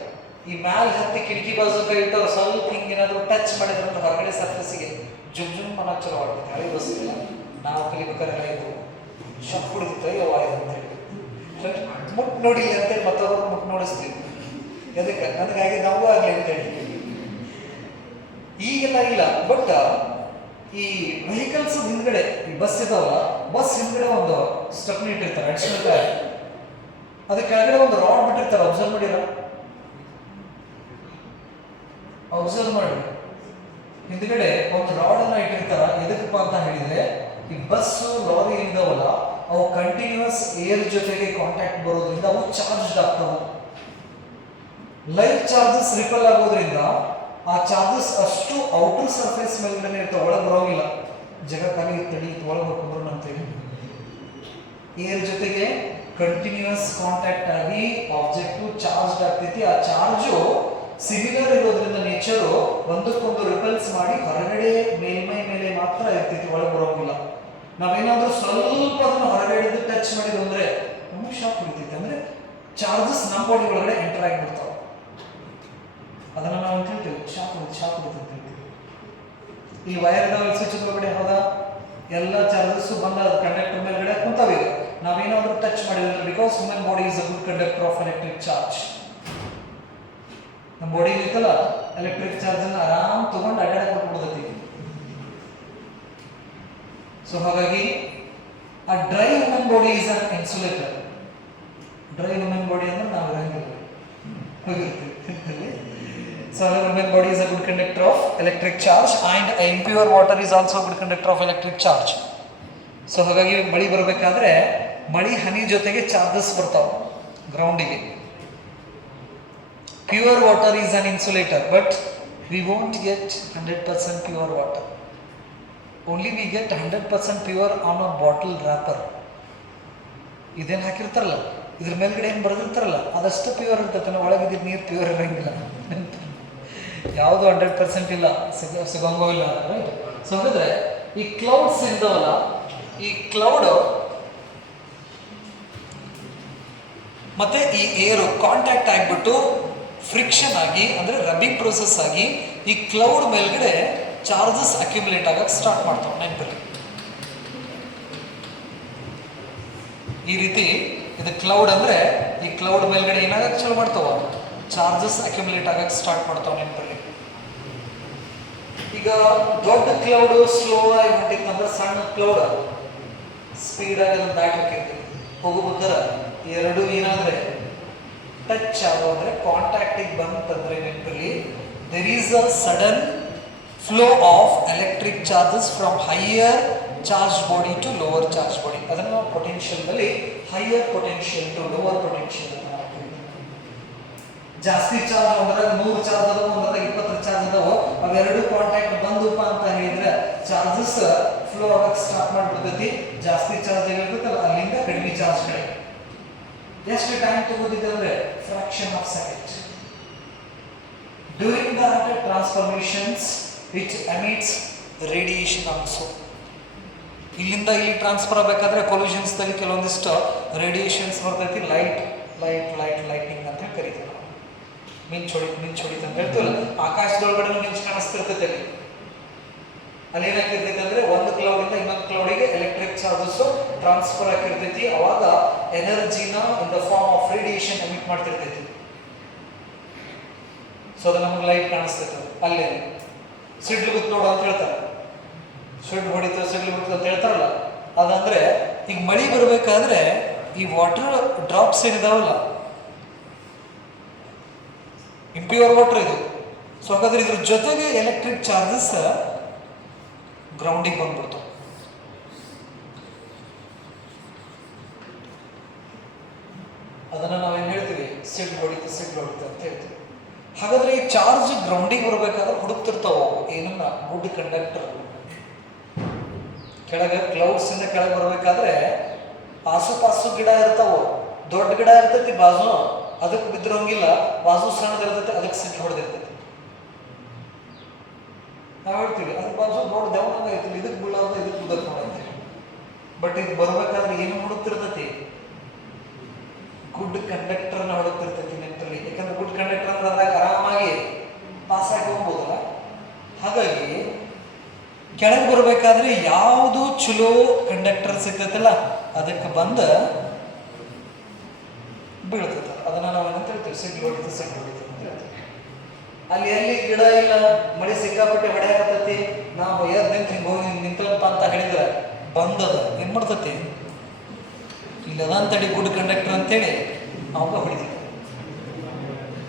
ಈ ಮ್ಯಾಲ ಹತ್ತಿ ಕಿಟಕಿ ಬಾಜು ಕೈ ಇಟ್ಟವ್ರು ಸ್ವಲ್ಪ ಹಿಂಗೇನಾದ್ರು ಟಚ್ ಮಾಡಿದ್ರೆ ಹೊರಗಡೆ ಸರ್ಫೇಸಿಗೆ ಜುಮ್ ಜುಮ್ ಅನ್ನೋಕೆ ಚಲೋ ಆಗ್ತೈತಿ. ಹಳೆ ಬಸ್ ಇಲ್ಲ, ನಾವು ಕಲಿಬೇಕಾದ್ರೆ ಹಳೆದು ಶಾಕ್ ಕುಡಿದಿತ್ತ ಯಾವ ಅಂತೇಳಿ ಮುಟ್ ನೋಡಿ ಅಂತೇಳಿ ಮತ್ತೊಬ್ಬರು ಮುಟ್ ನೋಡಿಸ್ತೀವಿ. ಅದಕ್ಕೆ ನನಗಾಗಿ ನಾವು ಆಗಲಿ ಅಂತೇಳಿ. ಈಗೆಲ್ಲ ಇಲ್ಲ. ಬಟ್ ಈ ವೆಹಿಕಲ್ಸ್ ಹಿಂದ್ಗಡೆ ಈ ಬಸ್ ಇದಾವಲ್ಲ, ಬಸ್ ಹಿಂದ್ಗಡೆ ಒಂದು ಸ್ಟೆಪ್ನಿ ಇಟ್ಟಿರ್ತಾರೆ ಅಡಿಷನಲ್ ಟೈರ್, ಅದಕ್ಕೆ ಕೆಳಗಡೆ ಒಂದು ರಾಡ್ ಬಿಟ್ಟಿರ್ತಾರೆ. ಅಬ್ಸರ್ವ್ ಮಾಡಿರ? ಅಬ್ಸರ್ವ್ ಮಾಡಿ, ಹಿಂದ್ಗಡೆ ಒಂದು ರಾಡ್ ಅನ್ನ ಇಟ್ಟಿರ್ತಾರ. ಎದಕ್ಕಪ್ಪ ಅಂತ ಹೇಳಿದ್ರೆ, ಈ ಬಸ್ ಲಾರಿ ಇದಾವಲ್ಲ ಅವು ಕಂಟಿನ್ಯೂಸ್ ಏರ್ ಜೊತೆಗೆ ಕಾಂಟ್ಯಾಕ್ಟ್ ಬರೋದ್ರಿಂದ ಅವು ಚಾರ್ಜ್ ಆಗ್ತವೆ. ಲೈಟ್ ಚಾರ್ಜಸ್ ರಿಪಲ್ ಆಗೋದ್ರಿಂದ ಆ ಚಾರ್ಜಸ್ ಅಷ್ಟು ಔಟರ್ ಸರ್ಫೇಸ್ ಮೇಲ್ಗಡೆ ಇರ್ತಾವೆ, ಒಳಗೆ ಬರೋಂಗಿಲ್ಲ. ಜಗ ಖಾಲಿ ತಡಿ ಒಳಗೆ ಹೋಗ್ಕೊಂಡ್ರು ಅಂತೇಳಿ ಏರ್ ಜೊತೆಗೆ ಕಂಟಿನ್ಯೂಸ್ ಕಾಂಟ್ಯಾಕ್ಟ್ ಆಗಿ ಆಬ್ಜೆಕ್ಟ್ ಚಾರ್ಜ್ ಆಗ್ತೈತಿ. ಆ ಚಾರ್ಜು ಸಿಮಿಲರ್ ಇರೋದ್ರಿಂದ ನೇಚರು ಒಂದಕ್ಕೊಂದು ರಿಪಲ್ಸ್ ಮಾಡಿ ಹೊರಗಡೆ ಮೇಲ್ಮೈ ಮೇಲೆ ಮಾತ್ರ ಇರ್ತೈತಿ, ಒಳಗೆ ಬರೋಂಗಿಲ್ಲ. ನಾವೇನಾದ್ರೂ ಸ್ವಲ್ಪ ಅದನ್ನು ಹೊರಗಡೆ ಟಚ್ ಮಾಡಿದ್ವು ಅಂದ್ರೆ ನಮಗೆ ಶಾಕ್ ಹೊಡಿತೈತಿ. ಅಂದ್ರೆ ಚಾರ್ಜಸ್ ನಮ್ಮ ಬಾಡಿ ಒಳಗಡೆ ಎಂಟರ್ ಆಗಿಬಿಡ್ತಾವೆ. ಅದನ್ನ ನಾವು ಅಂತ ಹೇಳ್ತೀವಿ ಶಾಕ್ ಹೊಡಿತೈತಿ ಅಂತ ಹೇಳ್ತೀವಿ. ಈ ವೈರ್ ಇದಾವೆ ಸ್ವಿಚ್ ಒಳಗಡೆ, ಹೌದಾ, ಎಲ್ಲ ಚಾರ್ಜಸ್ ಬಂದ ಕಂಡಕ್ಟರ್ ಮೇಲ್ಗಡೆ ಕುಂತಾವೆ. ನಾವೇನಾದ್ರೂ ಟಚ್ ಮಾಡಿದ್ರೆ, because human body is a good conductor of electric charge. ನಮ್ಮ ಬಾಡಿ ಇರ್ತಲ್ಲ ಎಲೆಕ್ಟ್ರಿಕ್ ಚಾರ್ಜ್ ಅನ್ನ ಆರಾಮ್ ತಗೊಂಡು ಅಡ್ಡಾಡಕ್ಕೆ ಕೊಟ್ಬಿಡ್ತೈತಿ. ಸೊ ಹಾಗಾಗಿ ಆ dry human body is an insulator. Dry human body ಅಂದ್ರೆ ನಾವು ಇರಂಗಿಲ್ಲ, ಹೋಗಿರ್ತೀವಿ. So human body is a good conductor of electric charge and impure water is also a good conductor of electric charge. So ಹಾಗಾಗಿ ಮಳಿ ಬರಬೇಕಾದ್ರೆ ಮಳಿ ಹನಿ ಜೊತೆಗೆ charges ಬರ್ತಾವೆ ಗ್ರೌಂಡಿಗೆ. Pure water is an insulator, but we won't get 100% pure water. Only we get 100% pure on a bottle wrapper. ಇದೇನು ಹಾಕಿರ್ತಾರಲ್ಲ, ಇದ್ರ ಮೇಲ್ಗಡೆ ಏನು ಬರೆದಿರ್ತಾರಲ್ಲ ಅದಷ್ಟು ಪ್ಯೂರ್ ಇರ್ತೈತೆ, ಒಳಗಿದ್ದ ನೀರು ಪ್ಯೂರ್ ಇರಂಗಿಲ್ಲ. ಯಾವುದು 100% ಇಲ್ಲ, ಸಿಗೋಂಗೋ ಇಲ್ಲ, ರೈಟ್. ಸೊ ಹಾಗಾದ್ರೆ ಈ ಕ್ಲೌಡ್ಸ್ ಇದ್ದಾವಲ್ಲ, ಈ ಕ್ಲೌಡ್ ಮತ್ತೆ ಈ ಏರು ಕಾಂಟ್ಯಾಕ್ಟ್ ಆಗಿಬಿಟ್ಟು ಫ್ರಿಕ್ಷನ್ ಆಗಿ ಅಂದ್ರೆ ರಬ್ಬಿಂಗ್ ಪ್ರೋಸೆಸ್ ಆಗಿ ಈ ಕ್ಲೌಡ್ ಮೇಲ್ಗಡೆ ಚಾರ್ಜಸ್ ಅಕ್ಯುಮುಲೇಟ್ ಆಗಕ್ಕೆ ಸ್ಟಾರ್ಟ್ ಮಾಡ್ತಾವೆ. ನೆನಪಿರಲಿ, ಈ ರೀತಿ ಇದು ಕ್ಲೌಡ್ ಅಂದ್ರೆ ಈ ಕ್ಲೌಡ್ ಮೇಲ್ಗಡೆ ಏನಾಗಕ್ಕೆ ಚಲೋ ಮಾಡ್ತಾವ, ಚಾರ್ಜಸ್ ಅಕ್ಯುಮುಲೇಟ್ ಆಗಕ್ಕೆ ಸ್ಟಾರ್ಟ್ ಮಾಡ್ತಾವ. ನೆನಪಿರಲಿ, ಈಗ ದೊಡ್ಡ ಕ್ಲೌಡ್ ಸ್ಲೋ ಆಗಿ ಹೊಂಟಿತ್ತಂದ್ರೆ ಸಣ್ಣ ಕ್ಲೌಡ್ ಸ್ಪೀಡ್ ಆಗಿ ಅದನ್ನು ದಾಟಬೇಕಿರ್ತದೆ. ಹೋಗ್ಬೇಕಾರೆ ಎರಡು ಏನಾದ್ರೆ ಟಚ್ ಆಗೋದ್ರೆ ಕಾಂಟ್ಯಾಕ್ಟಿಗೆ ಬಂತಂದ್ರೆ ನೆನಪಿರಲಿ, there is a sudden flow of electric charges from higher charge body to lower charge body. ಅದನ್ನು ನಾವು ಪೊಟೆನ್ಷಿಯಲ್ನಲ್ಲಿ higher potential to lower potential ಅಂತ ಮಾಡ್ತೀವಿ. ಜಾಸ್ತಿ ಚಾರ್ಜ್ ಒಂದ್ರಾಗ 100 ಚಾರ್ಜ್ ಅದಾವ, ಒಂದ್ರಾಗ 20 ಚಾರ್ಜ್ ಅದಾವ, ಅವೆರಡು ಕಾಂಟ್ಯಾಕ್ಟ್ ಬಂದುಪ್ಪ ಅಂತ ಹೇಳಿದ್ರೆ ಚಾರ್ಜಸ್ ಫ್ಲೋ ಆಗಕ್ಕೆ ಸ್ಟಾರ್ಟ್ ಮಾಡಿಬಿಡ್ತೈತಿ. ಜಾಸ್ತಿ ಚಾರ್ಜ್ ಆಗಿರ್ತೈತಲ್ಲ ಅಲ್ಲಿಂದ ಕಡಿಮೆ ಚಾರ್ಜ್ ಕಡೆ. ಎಷ್ಟು ಟೈಮ್ ತಗೋದಿದೆ ಅಂದ್ರೆ fraction of second. During the transformations which emits radiation also. ಇಲ್ಲಿಂದ ಇಲ್ಲಿ ಟ್ರಾನ್ಸ್ಫರ್ ಆಗಬೇಕಾದ್ರೆ ಕೊಲ್ಯೂಷನ್ಸ್ದಲ್ಲಿ ಕೆಲವೊಂದಿಷ್ಟು ರೇಡಿಯೇಷನ್ಸ್ ಬರ್ತೈತಿ. ಲೈಟ್ನಿಂಗ್ ಅಂತ ಹೇಳಿ ಕರಿತೀವಿ ನಾವು. ಮಿಂಚ್ ಹೊಡಿತ ಅಂತ ಹೇಳ್ತೀವಲ್ಲ, ಆಕಾಶದೊಳಗಡೆ ಮಿಂಚ್ ಕಾಣಿಸ್ತಿರ್ತೈತೆ. ಅಲ್ಲಿ ಏನಾಗ್ತಿರ್ತೈತೆ ಅಂದ್ರೆ ಒಂದು ಕ್ಲೌಡಿಂದ ಇನ್ನೊಂದು ಕ್ಲೌಡಿಗೆ ಎಲೆಕ್ಟ್ರಿಕ್ ಚಾರ್ಜಸ್ ಟ್ರಾನ್ಸ್ಫರ್ ಆಗಿರ್ತೈತಿ. ಅವಾಗ ಎನರ್ಜಿನ in the form of radiation emit ಮಾಡ್ತಿರ್ತೈತಿ. ಸೊ ಅದು ನಮಗೆ ಲೈಟ್ ಕಾಣಿಸ್ತೈತೆ. ಅಲ್ಲೇ ಸಿಡ್ಲು ಗುತ್ತು ನೋಡು ಅಂತ ಹೇಳ್ತಾರೆ, ಸಿಡ್ಲು ಹೊಡಿತ ಸಿಡ್ಲು ಗುತ್ತು ಅಂತ ಹೇಳ್ತಾರಲ್ಲ. ಅದಂದ್ರೆ ಈಗ ಮಳಿ ಬರಬೇಕಾದ್ರೆ ಈ ವಾಟರ್ ಡ್ರಾಪ್ಸ್ ಏನಿದಾವಲ್ಲ, ಇಂಪ್ಯೂರ್ ವಾಟರ್ ಇದು. ಸೊ ಹಾಗಾದ್ರೆ ಇದ್ರ ಜೊತೆಗೆ ಎಲೆಕ್ಟ್ರಿಕ್ ಚಾರ್ಜಸ್ ಗ್ರೌಂಡಿಗೆ ಬಂದ್ಬಿಡ್ತು. ಅದನ್ನ ನಾವೇನು ಹೇಳ್ತೀವಿ, ಸಿಡ್ಲು ಹೊಡಿತು ಅಂತ ಹೇಳ್ತೀವಿ. ಹಾಗಾದ್ರೆ ಈ ಚಾರ್ಜ್ ಗ್ರೌಂಡಿಗೆ ಬರಬೇಕಾದ್ರೆ ಹುಡುಕ್ತಿರ್ತಾವ ಏನನ್ನ, ಗುಡ್ ಕಂಡಕ್ಟರ್. ಕೆಳಗೆ ಕ್ಲೌಡ್ಸ್ ಇಂದ ಕೆಳಗೆ ಬರಬೇಕಾದ್ರೆ ಆಸು ಗಿಡ ಇರ್ತಾವ, ದೊಡ್ಡ ಗಿಡ ಇರ್ತೈತಿ ಬಾಜು, ಅದಕ್ಕೆ ಬಿದ್ದಿರೋಂಗಿಲ್ಲ, ಬಾಜು ಸಣ್ಣದಿರ್ತೈತಿ, ಅದಕ್ಕೆ ಸಿಟ್ಟು ಹೊಡೆದಿರ್ತೈತಿ. ನಾವು ಹೇಳ್ತೀವಿ ಅದ್ರ ಬಾಜು ದೊಡ್ಡ ದೇವನಂಗ ಐತಿಲ್ಲ, ಇದಕ್ಕೆ ಬೀಳೋದು ಇದಕ್ಕೆ ಬಿದ್ದಕ್ಕೆ ನೋಡಂತೀವಿ. ಬಟ್ ಇದು ಬರ್ಬೇಕಾದ್ರೆ ಏನು ಹುಡುಕ್ತಿರ್ತೈತಿ? ಗುಡ್ ಕಂಡಕ್ಟರ್ನ ಹುಡುಕ್ತಿರ್ತೈತಿ ನೆನಪಲ್ಲಿ. ಯಾಕಂದ್ರೆ ಗುಡ್ ಕಂಡಕ್ಟರ್ ಅಂದ್ರೆ ಅದ್ರಾಗ ಆರಾಮಾಗಿ ಪಾಸ್ ಆಗಿ ಹೋಗ್ಬೋದಲ್ಲ. ಹಾಗಾಗಿ ಕೆಳಗೆ ಬರಬೇಕಾದ್ರೆ ಯಾವುದು ಚಲೋ ಕಂಡಕ್ಟರ್ ಸಿಗ್ತೈತಲ್ಲ ಅದಕ್ಕೆ ಬಂದ ಬೀಳ್ತೈತ. ಅದನ್ನ ನಾವು ಏನಂತ ಹೇಳ್ತೀವಿ? ಸಿಡ್ಲು ಹೊಡಿತು ಅಂತ ಹೇಳ್ತೀವಿ. ಅಲ್ಲಿ ಎಲ್ಲಿ ಗಿಡ ಇಲ್ಲ, ಮಳೆ ಸಿಕ್ಕಾಪಟ್ಟೆ ಹೊಡೆಯಾಕತ್ತೈತಿ, ನಾವು ಎದ್ದು ನಿಂತು ಹಿಂಗೆ ಹೋಗಿ ನಿಂತಪ್ಪ ಅಂತ ಹೇಳಿದ್ರೆ ಬಂದದ ಏನು ಮಾಡ್ತೈತಿ? ಇಲ್ಲದ ಅಂತೇಳಿ ಗುಡ್ ಕಂಡಕ್ಟರ್ ಅಂತೇಳಿ ಅವಾಗ ಹೊಡಿತೀವಿ.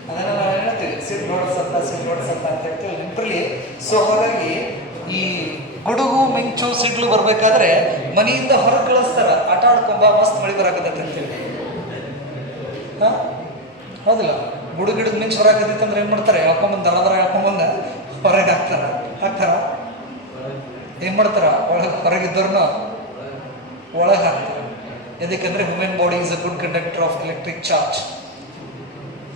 ಅದನ್ನ ನಾವು ಹೇಳ್ತೀವಿ ಸಿಡ್ ನೋಡ್ಸತ್ತ ಅಂತ ಹೇಳ್ತೀವಿ ನೆನಪಲ್ಲಿ. ಸೊ ಹಾಗಾಗಿ ಈ ಗುಡುಗು ಮಿಂಚು ಸಿಡ್ಲು ಬರ್ಬೇಕಾದ್ರೆ ಮನೆಯಿಂದ ಹೊರಗೆ ಕಳಿಸ್ತಾರ, ಆಟ ಆಡ್ಕೊಂಬ ಮಸ್ತ್ ಮಳೆ ಬರಾಕತ್ತೈತೆ ಅಂತೇಳಿ. ಹೌದಿಲ್ಲ? ಗುಡುಗಿಡದ ಮಿಂಚು ಹೊರಾಕತ್ತೈತೆ ಅಂದ್ರೆ ಏನ್ ಮಾಡ್ತಾರೆ? ಹಾಕೊಂಬಂದು ದರ ಹಾಕೊಂಬಂದ ಹೊರಗೆ ಹಾಕ್ತಾರ. ಏನ್ ಮಾಡ್ತಾರ? ಹೊರಗಿದ್ದವ್ರನ್ನ ಒಳಗೆ ಹಾಕ್ತಾರೆ. ಎದಕ್ಕಂದ್ರೆ human body is a good conductor of electric charge.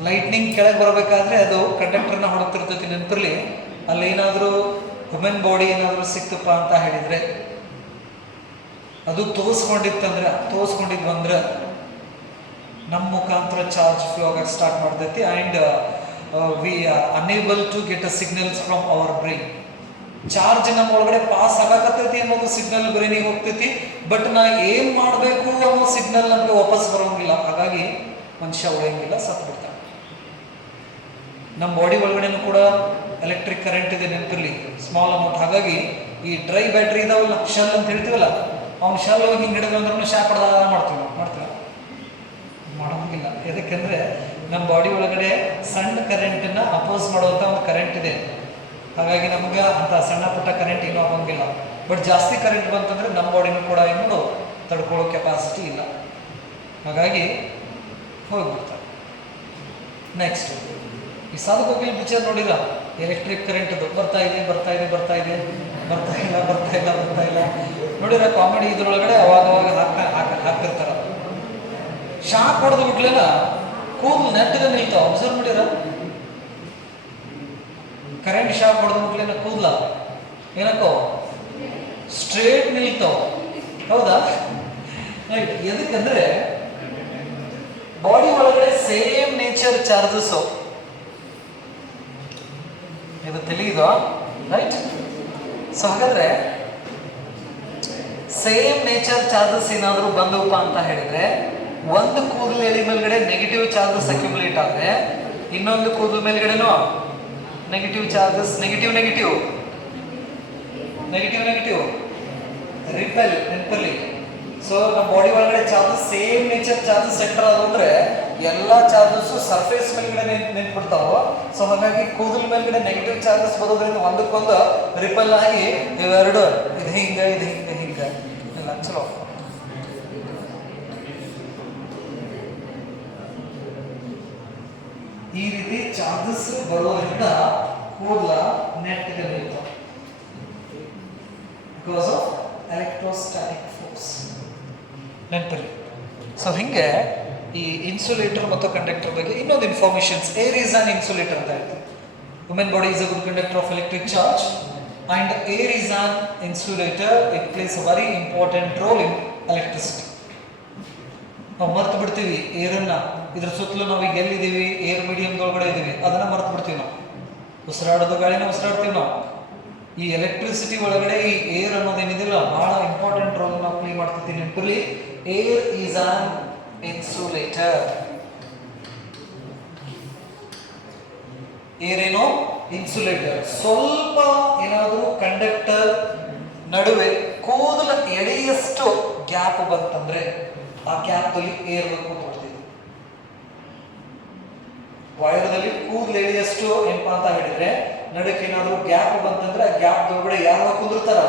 Lightning ಕೆಳಗೆ ಬರಬೇಕಾದ್ರೆ ಅದು ಕಂಡಕ್ಟರ್ನ ಹೊಡುತ್ತಿರ್ತೈತಿ ನೆನಪಿರ್ಲಿ. ಅಲ್ಲಿ ಏನಾದರೂ ಹ್ಯೂಮನ್ ಬಾಡಿ ಏನಾದರೂ ಸಿಕ್ತಪ್ಪ ಅಂತ ಹೇಳಿದ್ರೆ, ಅದು ತೋರಿಸ್ಕೊಂಡಿದ್ವಂದ್ರೆ ನಮ್ಮ ಮುಖಾಂತರ ಚಾರ್ಜ್ ಫ್ಲೋ ಆಗಕ್ಕೆ ಸ್ಟಾರ್ಟ್ ಮಾಡ್ತೈತಿ. And we enable to get a signals from our brain. Charge ನಮ್ಮ ಒಳಗಡೆ ಪಾಸ್ ಆಗಕತ್ತೈತಿ ಅನ್ನೋದು ಸಿಗ್ನಲ್ ಬ್ರೈನಿಗೆ ಹೋಗ್ತೈತಿ. ಬಟ್ ನಾ ಏನು ಮಾಡಬೇಕು ಅನ್ನೋ ಸಿಗ್ನಲ್ ನಮಗೆ ವಾಪಸ್ ಬರೋಂಗಿಲ್ಲ. ಹಾಗಾಗಿ ಮನುಷ್ಯ ಉಳಿಯಂಗಿಲ್ಲ, ಸತ್ತು ಬಿಡ್ತಾನೆ. ನಮ್ಮ ಬಾಡಿ ಒಳಗಡೆನೂ ಕೂಡ ಎಲೆಕ್ಟ್ರಿಕ್ ಕರೆಂಟ್ ಇದೆ ನೆನಪಿರಲಿ, ಸ್ಮಾಲ್ ಅಮೌಂಟ್. ಹಾಗಾಗಿ ಈ ಡ್ರೈ ಬ್ಯಾಟ್ರಿ ಇದಾವಲ್ಲ, ಶೆಲ್ ಅಂತ ಹೇಳ್ತೀವಲ್ಲ, ಅವ್ನು ಶೆಲ್ ಹೋಗಿ ಹಿಂಗೆ ಹಿಡಿದಂದ್ರೂ ಶಾಕ್ ಹೊಡೆದಾಗ ಮಾಡ್ತೀವಿ ಮಾಡೋಂಗಿಲ್ಲ. ಯಾಕಂದರೆ ನಮ್ಮ ಬಾಡಿ ಒಳಗಡೆ ಸಣ್ಣ ಕರೆಂಟನ್ನು ಅಪೋಸ್ ಮಾಡುವಂಥ ಒಂದು ಕರೆಂಟ್ ಇದೆ. ಹಾಗಾಗಿ ನಮ್ಗೆ ಅಂಥ ಸಣ್ಣ ಪುಟ್ಟ ಕರೆಂಟ್ ಏನೂ ಆಗೋಂಗಿಲ್ಲ. ಬಟ್ ಜಾಸ್ತಿ ಕರೆಂಟ್ ಬಂತಂದರೆ ನಮ್ಮ ಬಾಡಿನೂ ಕೂಡ ಏನು ತಡ್ಕೊಳ್ಳೋ ಕೆಪಾಸಿಟಿ ಇಲ್ಲ. ಹಾಗಾಗಿ ಹೋಗ್ಬಿಡ್ತಾರೆ. ನೆಕ್ಸ್ಟ್ ಈ ಸಾಧುಕೋಕಿಲ್ ಪಿಕ್ಚರ್ ನೋಡಿಲ್ಲ? ಎಲೆಕ್ಟ್ರಿಕ್ ಕರೆಂಟ್ ಬರ್ತಾ ಇಲ್ಲ ನೋಡಿರ ಕಾಮಿಡಿ. ಇದ್ರೊಳಗಡೆ ಅವಾಗ ಹಾಕ್ತಿರ್ತಾರ. ಶಾಕ್ ಹೊಡೆದು ಬಿಟ್ಲೇನ ಕೂದಲು ನೆಟ್ಟಗೆ ನಿಲ್ತಾವ. ಅಬ್ಸರ್ವ್ ಮಾಡಿರ? ಕರೆಂಟ್ ಶಾಕ್ ಹೊಡೆದು ಬಿಟ್ಲೇನ ಕೂದಲ ಏನಕ್ಕೋ ಸ್ಟ್ರೇಟ್ ನಿಲ್ತಾವ. ಹೌದಾ? ರೈಟ್. ಎದಕ್ಕಂದ್ರೆ ಬಾಡಿ ಒಳಗಡೆ ಸೇಮ್ ನೇಚರ್ ಚಾರ್ಜಸ್ ಇದು ತಿಳಿಯುದು, ರೈಟ್? ಸೊ ಹಾಗಾದ್ರೆ ಸೇಮ್ ನೇಚರ್ ಚಾರ್ಜಸ್ ಏನಾದರೂ ಬಂದವಪ್ಪ ಅಂತ ಹೇಳಿದ್ರೆ, ಒಂದು ಕೂದಲು ಎಲೆ ಮೇಲ್ಗಡೆ ನೆಗೆಟಿವ್ ಚಾರ್ಜಸ್ ಅಕ್ಯುಮುಲೇಟ್ ಆದರೆ ಇನ್ನೊಂದು ಕೂದಲು ಮೇಲ್ಗಡೆನೂ ನೆಗೆಟಿವ್ ಚಾರ್ಜಸ್, ನೆಗೆಟಿವ್ ರಿಪೆಲ್ ನೆನಪಲ್ಲಿ. ಸೊ ನಮ್ಮ ಬಾಡಿ ಒಳಗಡೆ charges same nature charges centre ಅದು ಅಂದರೆ ಎಲ್ಲ ಚಾರ್ಜಸ್ ಸರ್ಫೇಸ್ ಮೇಲ್ಗಡೆ ನಿಂತ್ಬಿಡ್ತಾವ. ಸೊ ಹಾಗಾಗಿ ಕೂದಲು ಮೇಲ್ಗಡೆ ನೆಗೆಟಿವ್ ಚಾರ್ಜಸ್ ಬರೋದ್ರಿಂದ ಒಂದಕ್ಕೊಂದು ರಿಪೆಲ್ ಆಗಿ ಇವೆರಡು ಇದು ಹಿಂಗೆ ಇಲ್ಲ ಚಲೋ. ಈ ರೀತಿ ಚಾರ್ಜಸ್ ಬರೋದ್ರಿಂದ ಕೂದಲ ನೆಟ್ಗೆ ನಿಲ್ತಾವ ಬಿಕಾಸ್ ಆಫ್ ಎಲೆಕ್ಟ್ರೋಸ್ಟಾಟಿಕ್ ಫೋರ್ಸ್ ನೆನಪಲ್ಲಿ. ಸೊ ಹಿಂಗೆ ಈ ಇನ್ಸುಲೇಟರ್ ಮತ್ತು ಕಂಡಕ್ಟರ್ ಬಗ್ಗೆ ಇನ್ನೊಂದು informations. Air is an insulator ಅಂತ ಹೇಳ್ತೀವಿ. Human body is a good conductor of electric charge and air is an insulator. It place a very important role in electricity. ನಾವು ಮರ್ತು ಬಿಡ್ತೀವಿ ಏರನ್ನ. ಇದ್ರ ಸುತ್ತಲೂ ನಾವು ಈಗ ಎಲ್ಲಿದ್ದೀವಿ? ಏರ್ ಮೀಡಿಯಮ್ದೊಳಗಡೆ ಇದ್ದೀವಿ, ಅದನ್ನು ಮರ್ತು ಬಿಡ್ತೀವಿ ನಾವು. ಉಸಿರಾಡೋದು ಗಾಳಿನ ಉಸಿರಾಡ್ತೀವಿ ನಾವು. ಈ ಎಲೆಕ್ಟ್ರಿಸಿಟಿ ಒಳಗಡೆ ಈ ಏರ್ ಅನ್ನೋದೇನಿದಿಲ್ಲ ಬಹಳ ಇಂಪಾರ್ಟೆಂಟ್ ರೋಲ್ ನಾವು ಪ್ಲೇ ಮಾಡ್ತಿರ್ತೀವಿ ನೆನಪಲ್ಲಿ. Air is an insulator. ಏರೇನೋ ಇನ್ಸುಲೇಟರ್. ಸ್ವಲ್ಪ ಏನಾದರೂ ಕಂಡಕ್ಟರ್ ನಡುವೆ ಕೂದಲ ಎಳೆಯಷ್ಟು ಗ್ಯಾಪ್ ಬಂತಂದ್ರೆ ಆ ಗ್ಯಾಪ್ದಲ್ಲಿ ಏರ್ ಕೂತ್ಕೊಳ್ತೀವಿ. ವೈರದಲ್ಲಿ ಕೂದಲು ಎಳೆಯಷ್ಟು ಏನಪ್ಪಾ ಅಂತ ಹೇಳಿದ್ರೆ ನಡುಕ್ಕೆ ಏನಾದರೂ ಗ್ಯಾಪ್ ಬಂತಂದ್ರೆ ಆ ಗ್ಯಾಪ್ ಒಳಗಡೆ ಯಾರು ಕುಂದಿರ್ತಾರ?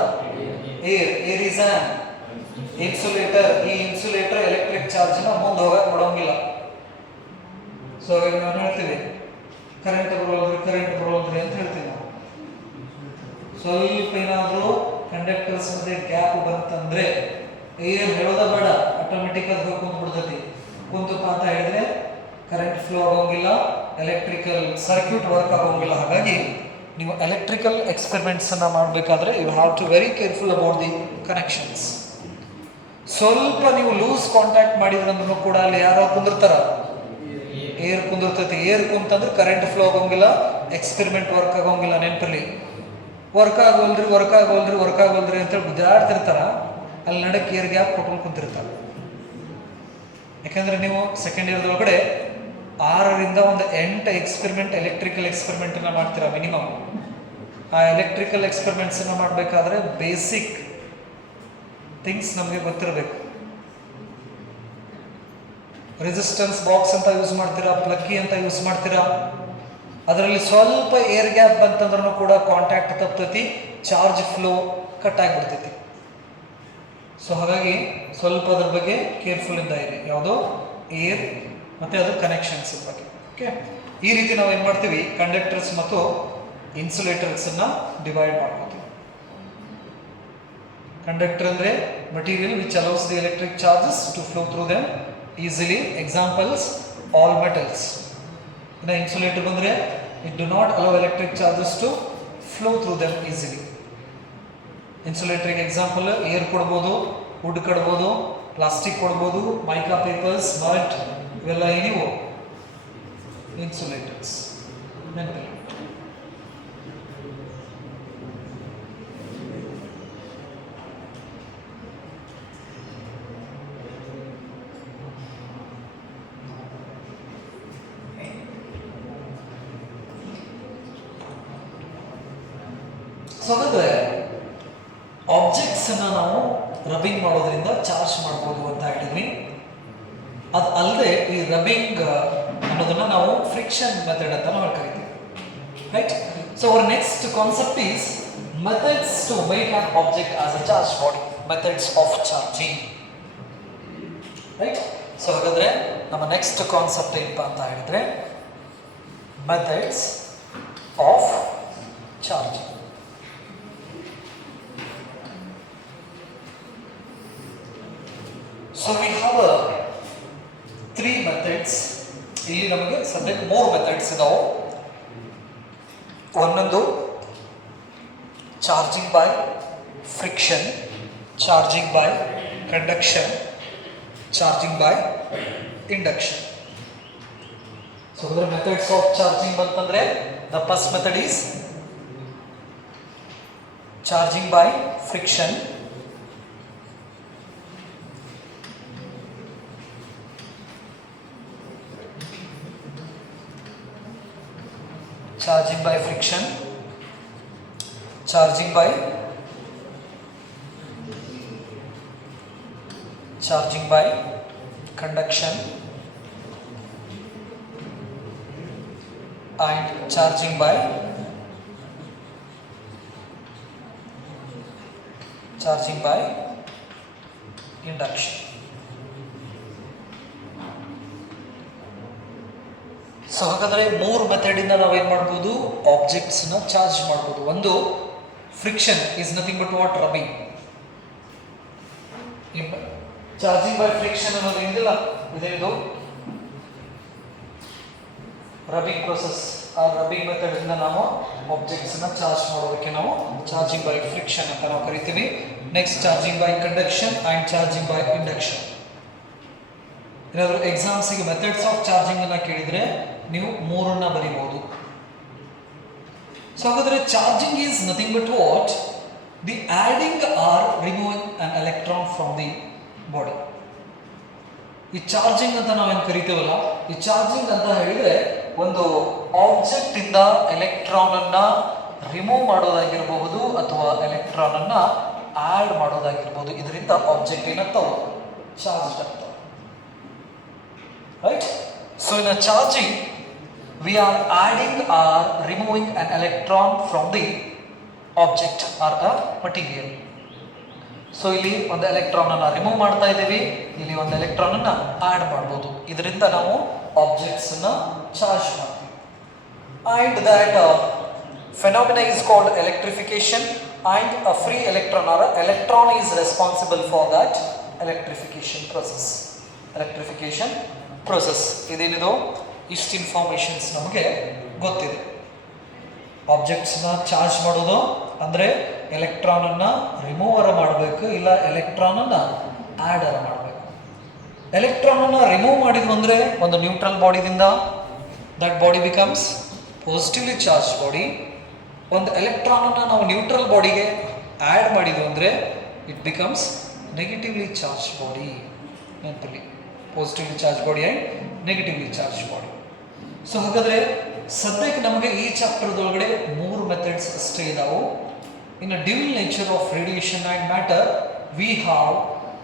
Air is an insulator. ಈ ಇನ್ಸುಲೇಟರ್ ಎಲೆಕ್ಟ್ರಿಕ್ ಚಾರ್ಜ್ ನ ಮುಂದೆ ಹೋಗಕ್ಕೆ ಬಿಡೋಂಗಿಲ್ಲ. ಸೊ ನಾವು ಹೇಳ್ತೀವಿ ಕರೆಂಟ್ ಬರೋದ್ರಿ ಅಂತ ಹೇಳ್ತೀವಿ ನಾವು. ಸ್ವಲ್ಪ ಏನಾದರೂ ಕಂಡಕ್ಟರ್ಸ್ ಮಧ್ಯೆ ಗ್ಯಾಪ್ ಬಂತಂದ್ರೆ ಏರ್ ಹೇಳೋದ ಬೇಡ, ಆಟೋಮೆಟಿಕ್ ಅದು ಕುಂತು ಬಿಡ್ತೈತಿ. ಕುಂತಪ್ಪ ಅಂತ ಹೇಳಿದ್ರೆ ಕರೆಂಟ್ ಫ್ಲೋ ಆಗೋಂಗಿಲ್ಲ, ಎಲೆಕ್ಟ್ರಿಕಲ್ ಸರ್ಕ್ಯೂಟ್ ವರ್ಕ್ ಆಗೋಂಗಿಲ್ಲ. ಹಾಗಾಗಿ ನೀವು ಎಲೆಕ್ಟ್ರಿಕಲ್ ಎಕ್ಸ್ಪೆರಿಮೆಂಟ್ಸ್ ಅನ್ನ ಮಾಡಬೇಕಾದ್ರೆ you have to very careful about the connections. ಸ್ವಲ್ಪ ನೀವು ಲೂಸ್ ಕಾಂಟ್ಯಾಕ್ಟ್ ಮಾಡಿದ್ರಂದ್ರೂ ಕೂಡ ಅಲ್ಲಿ ಯಾರೋ ಕುಂದಿರ್ತಾರ, ಏರ್ ಕುಂದಿರ್ತೈತಿ. ಏರ್ ಕುಂತಂದ್ರೆ ಕರೆಂಟ್ ಫ್ಲೋ ಆಗೋಂಗಿಲ್ಲ, ಎಕ್ಸ್ಪೆರಿಮೆಂಟ್ ವರ್ಕ್ ಆಗೋಂಗಿಲ್ಲ. ನೆನಪಲ್ಲಿ ವರ್ಕ್ ಆಗೋಲ್ರಿ ಅಂತೇಳಿ ಗುದ್ದಾಡ್ತಿರ್ತಾರ. ಅಲ್ಲಿ ನಡಕ್ಕೆ ಏರ್ ಗ್ಯಾಪ್ ಕೊಟ್ಕೊಂಡು ಕುಂತಿರ್ತಾರೆ. ಯಾಕಂದ್ರೆ ನೀವು ಸೆಕೆಂಡ್ ಇಯರ್ ಒಳಗಡೆ 6ರಿಂದ 8 ಎಕ್ಸ್ಪೆರಿಮೆಂಟ್, ಎಲೆಕ್ಟ್ರಿಕಲ್ ಎಕ್ಸ್ಪೆರಿಮೆಂಟ್ ಅನ್ನ ಮಾಡ್ತೀರಾ ಮಿನಿಮಮ್. ಆ ಎಲೆಕ್ಟ್ರಿಕಲ್ ಎಕ್ಸ್ಪೆರಿಮೆಂಟ್ಸ್ ಅನ್ನ ಮಾಡಬೇಕಾದ್ರೆ ಬೇಸಿಕ್ ಥಿಂಗ್ಸ್ ನಮಗೆ ಗೊತ್ತಿರಬೇಕು. ರೆಸಿಸ್ಟೆನ್ಸ್ ಬಾಕ್ಸ್ ಅಂತ ಯೂಸ್ ಮಾಡ್ತೀರಾ, ಪ್ಲಗ್ಗಿ ಅಂತ ಯೂಸ್ ಮಾಡ್ತೀರಾ. ಅದರಲ್ಲಿ ಸ್ವಲ್ಪ ಏರ್ ಗ್ಯಾಪ್ ಬಂತಂದ್ರೂ ಕೂಡ ಕಾಂಟ್ಯಾಕ್ಟ್ ತಪ್ತೈತಿ, ಚಾರ್ಜ್ ಫ್ಲೋ ಕಟ್ ಆಗಿಬಿಡ್ತೈತಿ. ಸೊ ಹಾಗಾಗಿ ಸ್ವಲ್ಪ ಅದ್ರ ಬಗ್ಗೆ ಕೇರ್ಫುಲ್ ಇಂದ ಇದೆ, ಯಾವುದೋ ಏರ್ ಮತ್ತೆ ಅದು ಕನೆಕ್ಷನ್ಸ್ ಬಗ್ಗೆ. ಓಕೆ, ಈ ರೀತಿ ನಾವು ಏನು ಮಾಡ್ತೀವಿ, ಕಂಡಕ್ಟರ್ಸ್ ಮತ್ತು ಇನ್ಸುಲೇಟರ್ಸ್ ಅನ್ನ ಡಿವೈಡ್ ಮಾಡ್ಕೋತೀವಿ. ಕಂಡಕ್ಟರ್ ಅಂದ್ರೆ material which allows the electric charges to flow through them easily. Examples all metals. ಇನ್ನು ಇನ್ಸುಲೇಟರ್ ಬಂದ್ರೆ it do not allow electric charges to flow through them easily. ಇನ್ಸುಲೇಟರ್ಗೆ ಎಕ್ಸಾಂಪಲ್ ಏರ್ ಕೊಡ್ಬೋದು, wood ಕೊಡ್ಬೋದು, plastic ಕೊಡ್ಬೋದು, mica papers, ಮಲ್ಟ್, ಇವೆಲ್ಲ ಏನಿವು insulators. ನೆನಪಿಲ್ಲ. ಸೊ ಹಾಗಾದ್ರೆ ಆಬ್ಜೆಕ್ಟ್ಸ್ ಅನ್ನ ನಾವು ರಬ್ಬಿಂಗ್ ಮಾಡೋದ್ರಿಂದ ಚಾರ್ಜ್ ಮಾಡ್ಬೋದು ಅಂತ ಹೇಳಿದ್ವಿ. ಅದು ಅಲ್ಲದೆ ಈ ರಬ್ಬಿಂಗ್ ಅನ್ನೋದನ್ನ ನಾವು ಫ್ರಿಕ್ಷನ್ ಮೆಥಡ್ ಅಂತ ನಾವು ಕರಿತೀವಿ. Right. So our next concept is methods to make an object as a charge body, methods of charging. Right. So ಹಾಗಾದ್ರೆ ನಮ್ಮ ನೆಕ್ಸ್ಟ್ ಕಾನ್ಸೆಪ್ಟ್ ಏನಪ್ಪ ಅಂತ ಹೇಳಿದ್ರೆ methods of charging. So we have 3 methods. ಇಲ್ಲಿ ನಮಗೆ ಸದ್ಯಕ್ಕೆ 3 ಮೆಥಡ್ಸ್ ಇದಾವೆ. ಒಂದೊಂದು charging by friction, charging by conduction, charging by induction. So ಅದರ ಮೆಥಡ್ಸ್ ಆಫ್ ಚಾರ್ಜಿಂಗ್ ಬಂತಂದ್ರೆ the first method is charging by friction, charging by friction, charging by conduction, and charging by induction. So ಹಾಗಾದರೆ 3 ಮೆಥಡಿಂದ ನಾವೇನು ಮಾಡ್ಬೋದು, ಆಬ್ಜೆಕ್ಟ್ಸ್ನ charge ಮಾಡ್ಬೋದು. ಒಂದು friction is nothing but what, rubbing. Charging by friction ಅನ್ನೋದು ಏನಿಲ್ಲ, ಇದೇನಿದು rubbing process. ಆ ರಬ್ಬಿಂಗ್ ಮೆಥಡಿಂದ ನಾವು ಆಬ್ಜೆಕ್ಟ್ಸ್ನ ಚಾರ್ಜ್ ಮಾಡೋದಕ್ಕೆ ನಾವು ಚಾರ್ಜಿಂಗ್ ಬೈ ಫ್ರಿಕ್ಷನ್ ಅಂತ ನಾವು ಕರಿತೀವಿ. Next charging by conduction and charging by induction. ಏನಾದರೂ ಎಕ್ಸಾಮ್ಸಿಗೆ ಮೆಥಡ್ಸ್ ಆಫ್ ಚಾರ್ಜಿಂಗ್ ಅನ್ನ ಕೇಳಿದರೆ ನೀವು 3 ಬರೀಬಹುದು. ಸೊ ಹಾಗಾದರೆ charging is nothing but what, the adding or removing an electron from the body. ಈ ಚಾರ್ಜಿಂಗ್ ಅಂತ ನಾವೇನು ಕರಿತೀವಲ್ಲ, ಈ ಚಾರ್ಜಿಂಗ್ ಅಂತ ಹೇಳಿದ್ರೆ ಒಂದು ಆಬ್ಜೆಕ್ಟ್ ಇಂದ ಎಲೆಕ್ಟ್ರಾನ್ ಅನ್ನ ರಿಮೂವ್ ಮಾಡೋದಾಗಿರಬಹುದು ಅಥವಾ ಎಲೆಕ್ಟ್ರಾನ್ ಅನ್ನ ಆಡ್ ಮಾಡೋದಾಗಿರ್ಬೋದು. ಇದರಿಂದ ಆಬ್ಜೆಕ್ಟ್ ಏನಾಗ್ತಾವ, ಚಾರ್ಜ್ ಆಗ್ತಾವ. Right? So in a charging, we are adding or removing an electron from the object or a material. So ಇಲ್ಲಿ ಒಂದು ಎಲೆಕ್ಟ್ರಾನ್ ಅನ್ನ ರಿಮೂವ್ ಮಾಡ್ತಾ ಇದ್ದೀವಿ, ಇಲ್ಲಿ ಒಂದು ಎಲೆಕ್ಟ್ರಾನ್ ಅನ್ನ ಆಡ್ ಮಾಡಬಹುದು. ಇದರಿಂದ ನಾವು ಆಬ್ಜೆಕ್ಟ್ಸ್ ಅನ್ನ ಚಾರ್ಜ್ ಮಾಡ್ತೀವಿ. And that phenomena is called electrification, and a free electron or electron is responsible for that electrification process. Electrification process ಇದೇನಿದು, ಇಷ್ಟು ಇನ್ಫಾರ್ಮೇಷನ್ಸ್ ನಮಗೆ ಗೊತ್ತಿದೆ. ಆಬ್ಜೆಕ್ಟ್ಸ್ನ ಚಾರ್ಜ್ ಮಾಡೋದು ಅಂದರೆ ಎಲೆಕ್ಟ್ರಾನನ್ನು ರಿಮೂವರ ಮಾಡಬೇಕು, ಇಲ್ಲ ಎಲೆಕ್ಟ್ರಾನನ್ನು ಆ್ಯಡರ ಮಾಡಬೇಕು. ಎಲೆಕ್ಟ್ರಾನನ್ನು ರಿಮೂವ್ ಮಾಡಿದ್ವು ಅಂದರೆ ಒಂದು ನ್ಯೂಟ್ರಲ್ ಬಾಡಿದಿಂದ that body becomes positively charge body. ಒಂದು ಎಲೆಕ್ಟ್ರಾನನ್ನು ನಾವು ನ್ಯೂಟ್ರಲ್ ಬಾಡಿಗೆ ಆ್ಯಡ್ ಮಾಡಿದ್ವು ಅಂದರೆ it becomes negatively charge body. ನೆನಪಲ್ಲಿ positively charge body and negatively charge body. So ಹಾಗಾದರೆ ಸದ್ಯಕ್ಕೆ ನಮಗೆ ಈ ಚಾಪ್ಟರ್ದೊಳಗಡೆ 3 ಮೆಥಡ್ಸ್ ಅಷ್ಟೇ ಇದಾವೆ. In a dual nature of radiation and matter we have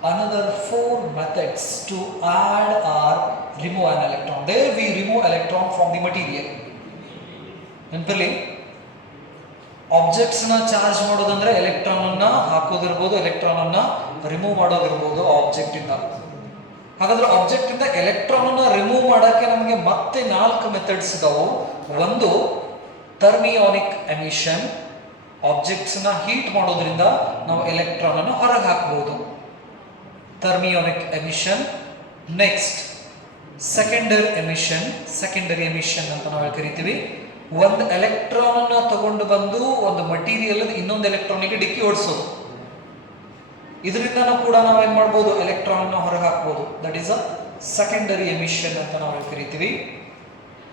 another 4 methods to add or remove an electron. There we remove electron from the material. ನೆನಪಲ್ಲಿ ಆಬ್ಜೆಕ್ಟ್ಸ್ನ charge ಮಾಡೋದಂದ್ರೆ ಎಲೆಕ್ಟ್ರಾನನ್ನು ಹಾಕೋದಿರ್ಬೋದು, ಎಲೆಕ್ಟ್ರಾನನ್ನು remove ಮಾಡೋದಿರ್ಬೋದು ಆಬ್ಜೆಕ್ಟಿಂದ. ಹಾಗಾದ್ರೆ ಆಬ್ಜೆಕ್ಟಿಂದ ಎಲೆಕ್ಟ್ರಾನನ್ನು ರಿಮೂವ್ ಮಾಡೋಕ್ಕೆ ನಮಗೆ ಮತ್ತೆ 4 ಮೆಥಡ್ಸ್ ಇದಾವೆ. ಒಂದು ಥರ್ಮಿಯಾನಿಕ್ ಎಮಿಷನ್, ಆಬ್ಜೆಕ್ಟ್ಸ್ನ ಹೀಟ್ ಮಾಡೋದ್ರಿಂದ ನಾವು ಎಲೆಕ್ಟ್ರಾನನ್ನು ಹೊರಗೆ ಹಾಕ್ಬೋದು, thermionic emission. Next secondary emission ಅಂತ ನಾವು ಕರಿತೀವಿ. ಒಂದು ಎಲೆಕ್ಟ್ರಾನನ್ನು ತಗೊಂಡು ಬಂದು ಒಂದು ಮಟೀರಿಯಲ್ ಇನ್ನೊಂದು ಎಲೆಕ್ಟ್ರಾನಿಗೆ ಡಿಕ್ಕಿ ಓಡಿಸೋದು, ಇದರಿಂದ ಕೂಡ ನಾವೇನು ಮಾಡ್ಬೋದು, ಎಲೆಕ್ಟ್ರಾನನ್ನು ಹೊರಗೆ ಹಾಕ್ಬೋದು. That is a secondary emission ಅಂತ ನಾವು ಕರಿತೀವಿ.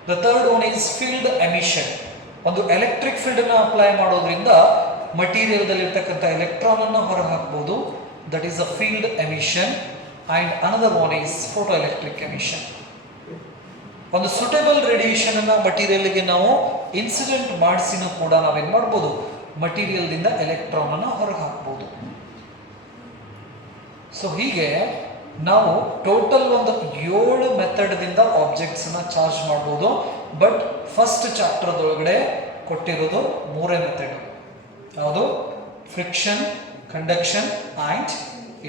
The third one is field emission. ಒಂದು ಎಲೆಕ್ಟ್ರಿಕ್ ಫೀಲ್ಡನ್ನು ಅಪ್ಲೈ ಮಾಡೋದ್ರಿಂದ ಮಟೀರಿಯಲ್ದಲ್ಲಿರ್ತಕ್ಕಂಥ ಎಲೆಕ್ಟ್ರಾನನ್ನು ಹೊರಗೆ ಹಾಕ್ಬೋದು. That is a field emission. And another one is photoelectric emission. ಒಂದು ಸುಟೇಬಲ್ ರೇಡಿಯೇಷನ್ ಅನ್ನು ಮಟೀರಿಯಲ್ಗೆ ನಾವು ಇನ್ಸಿಡೆಂಟ್ ಮಾಡಿಸಿನೂ ಕೂಡ ನಾವೇನು ಮಾಡ್ಬೋದು, ಮಟೀರಿಯಲ್ದಿಂದ ಎಲೆಕ್ಟ್ರಾನನ್ನು ಹೊರಗೆ ಹಾಕ್ಬೋದು. ಸೊ ಹೀಗೆ ನಾವು ಟೋಟಲ್ ಒಂದು 7 ಮೆಥಡ್ದಿಂದ ಆಬ್ಜೆಕ್ಟ್ಸನ್ನ ಚಾರ್ಜ್ ಮಾಡ್ಬೋದು. ಬಟ್ ಫಸ್ಟ್ ಚಾಪ್ಟರ್ದೊಳಗಡೆ ಕೊಟ್ಟಿರೋದು 3 ಮೆಥಡ್. ಯಾವುದು? Friction, conduction and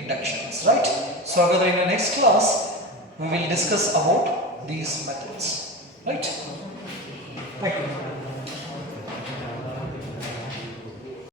inductions, right? So ಹಾಗಾದ್ರೆ in next class we will discuss about these methods, right? Thank you.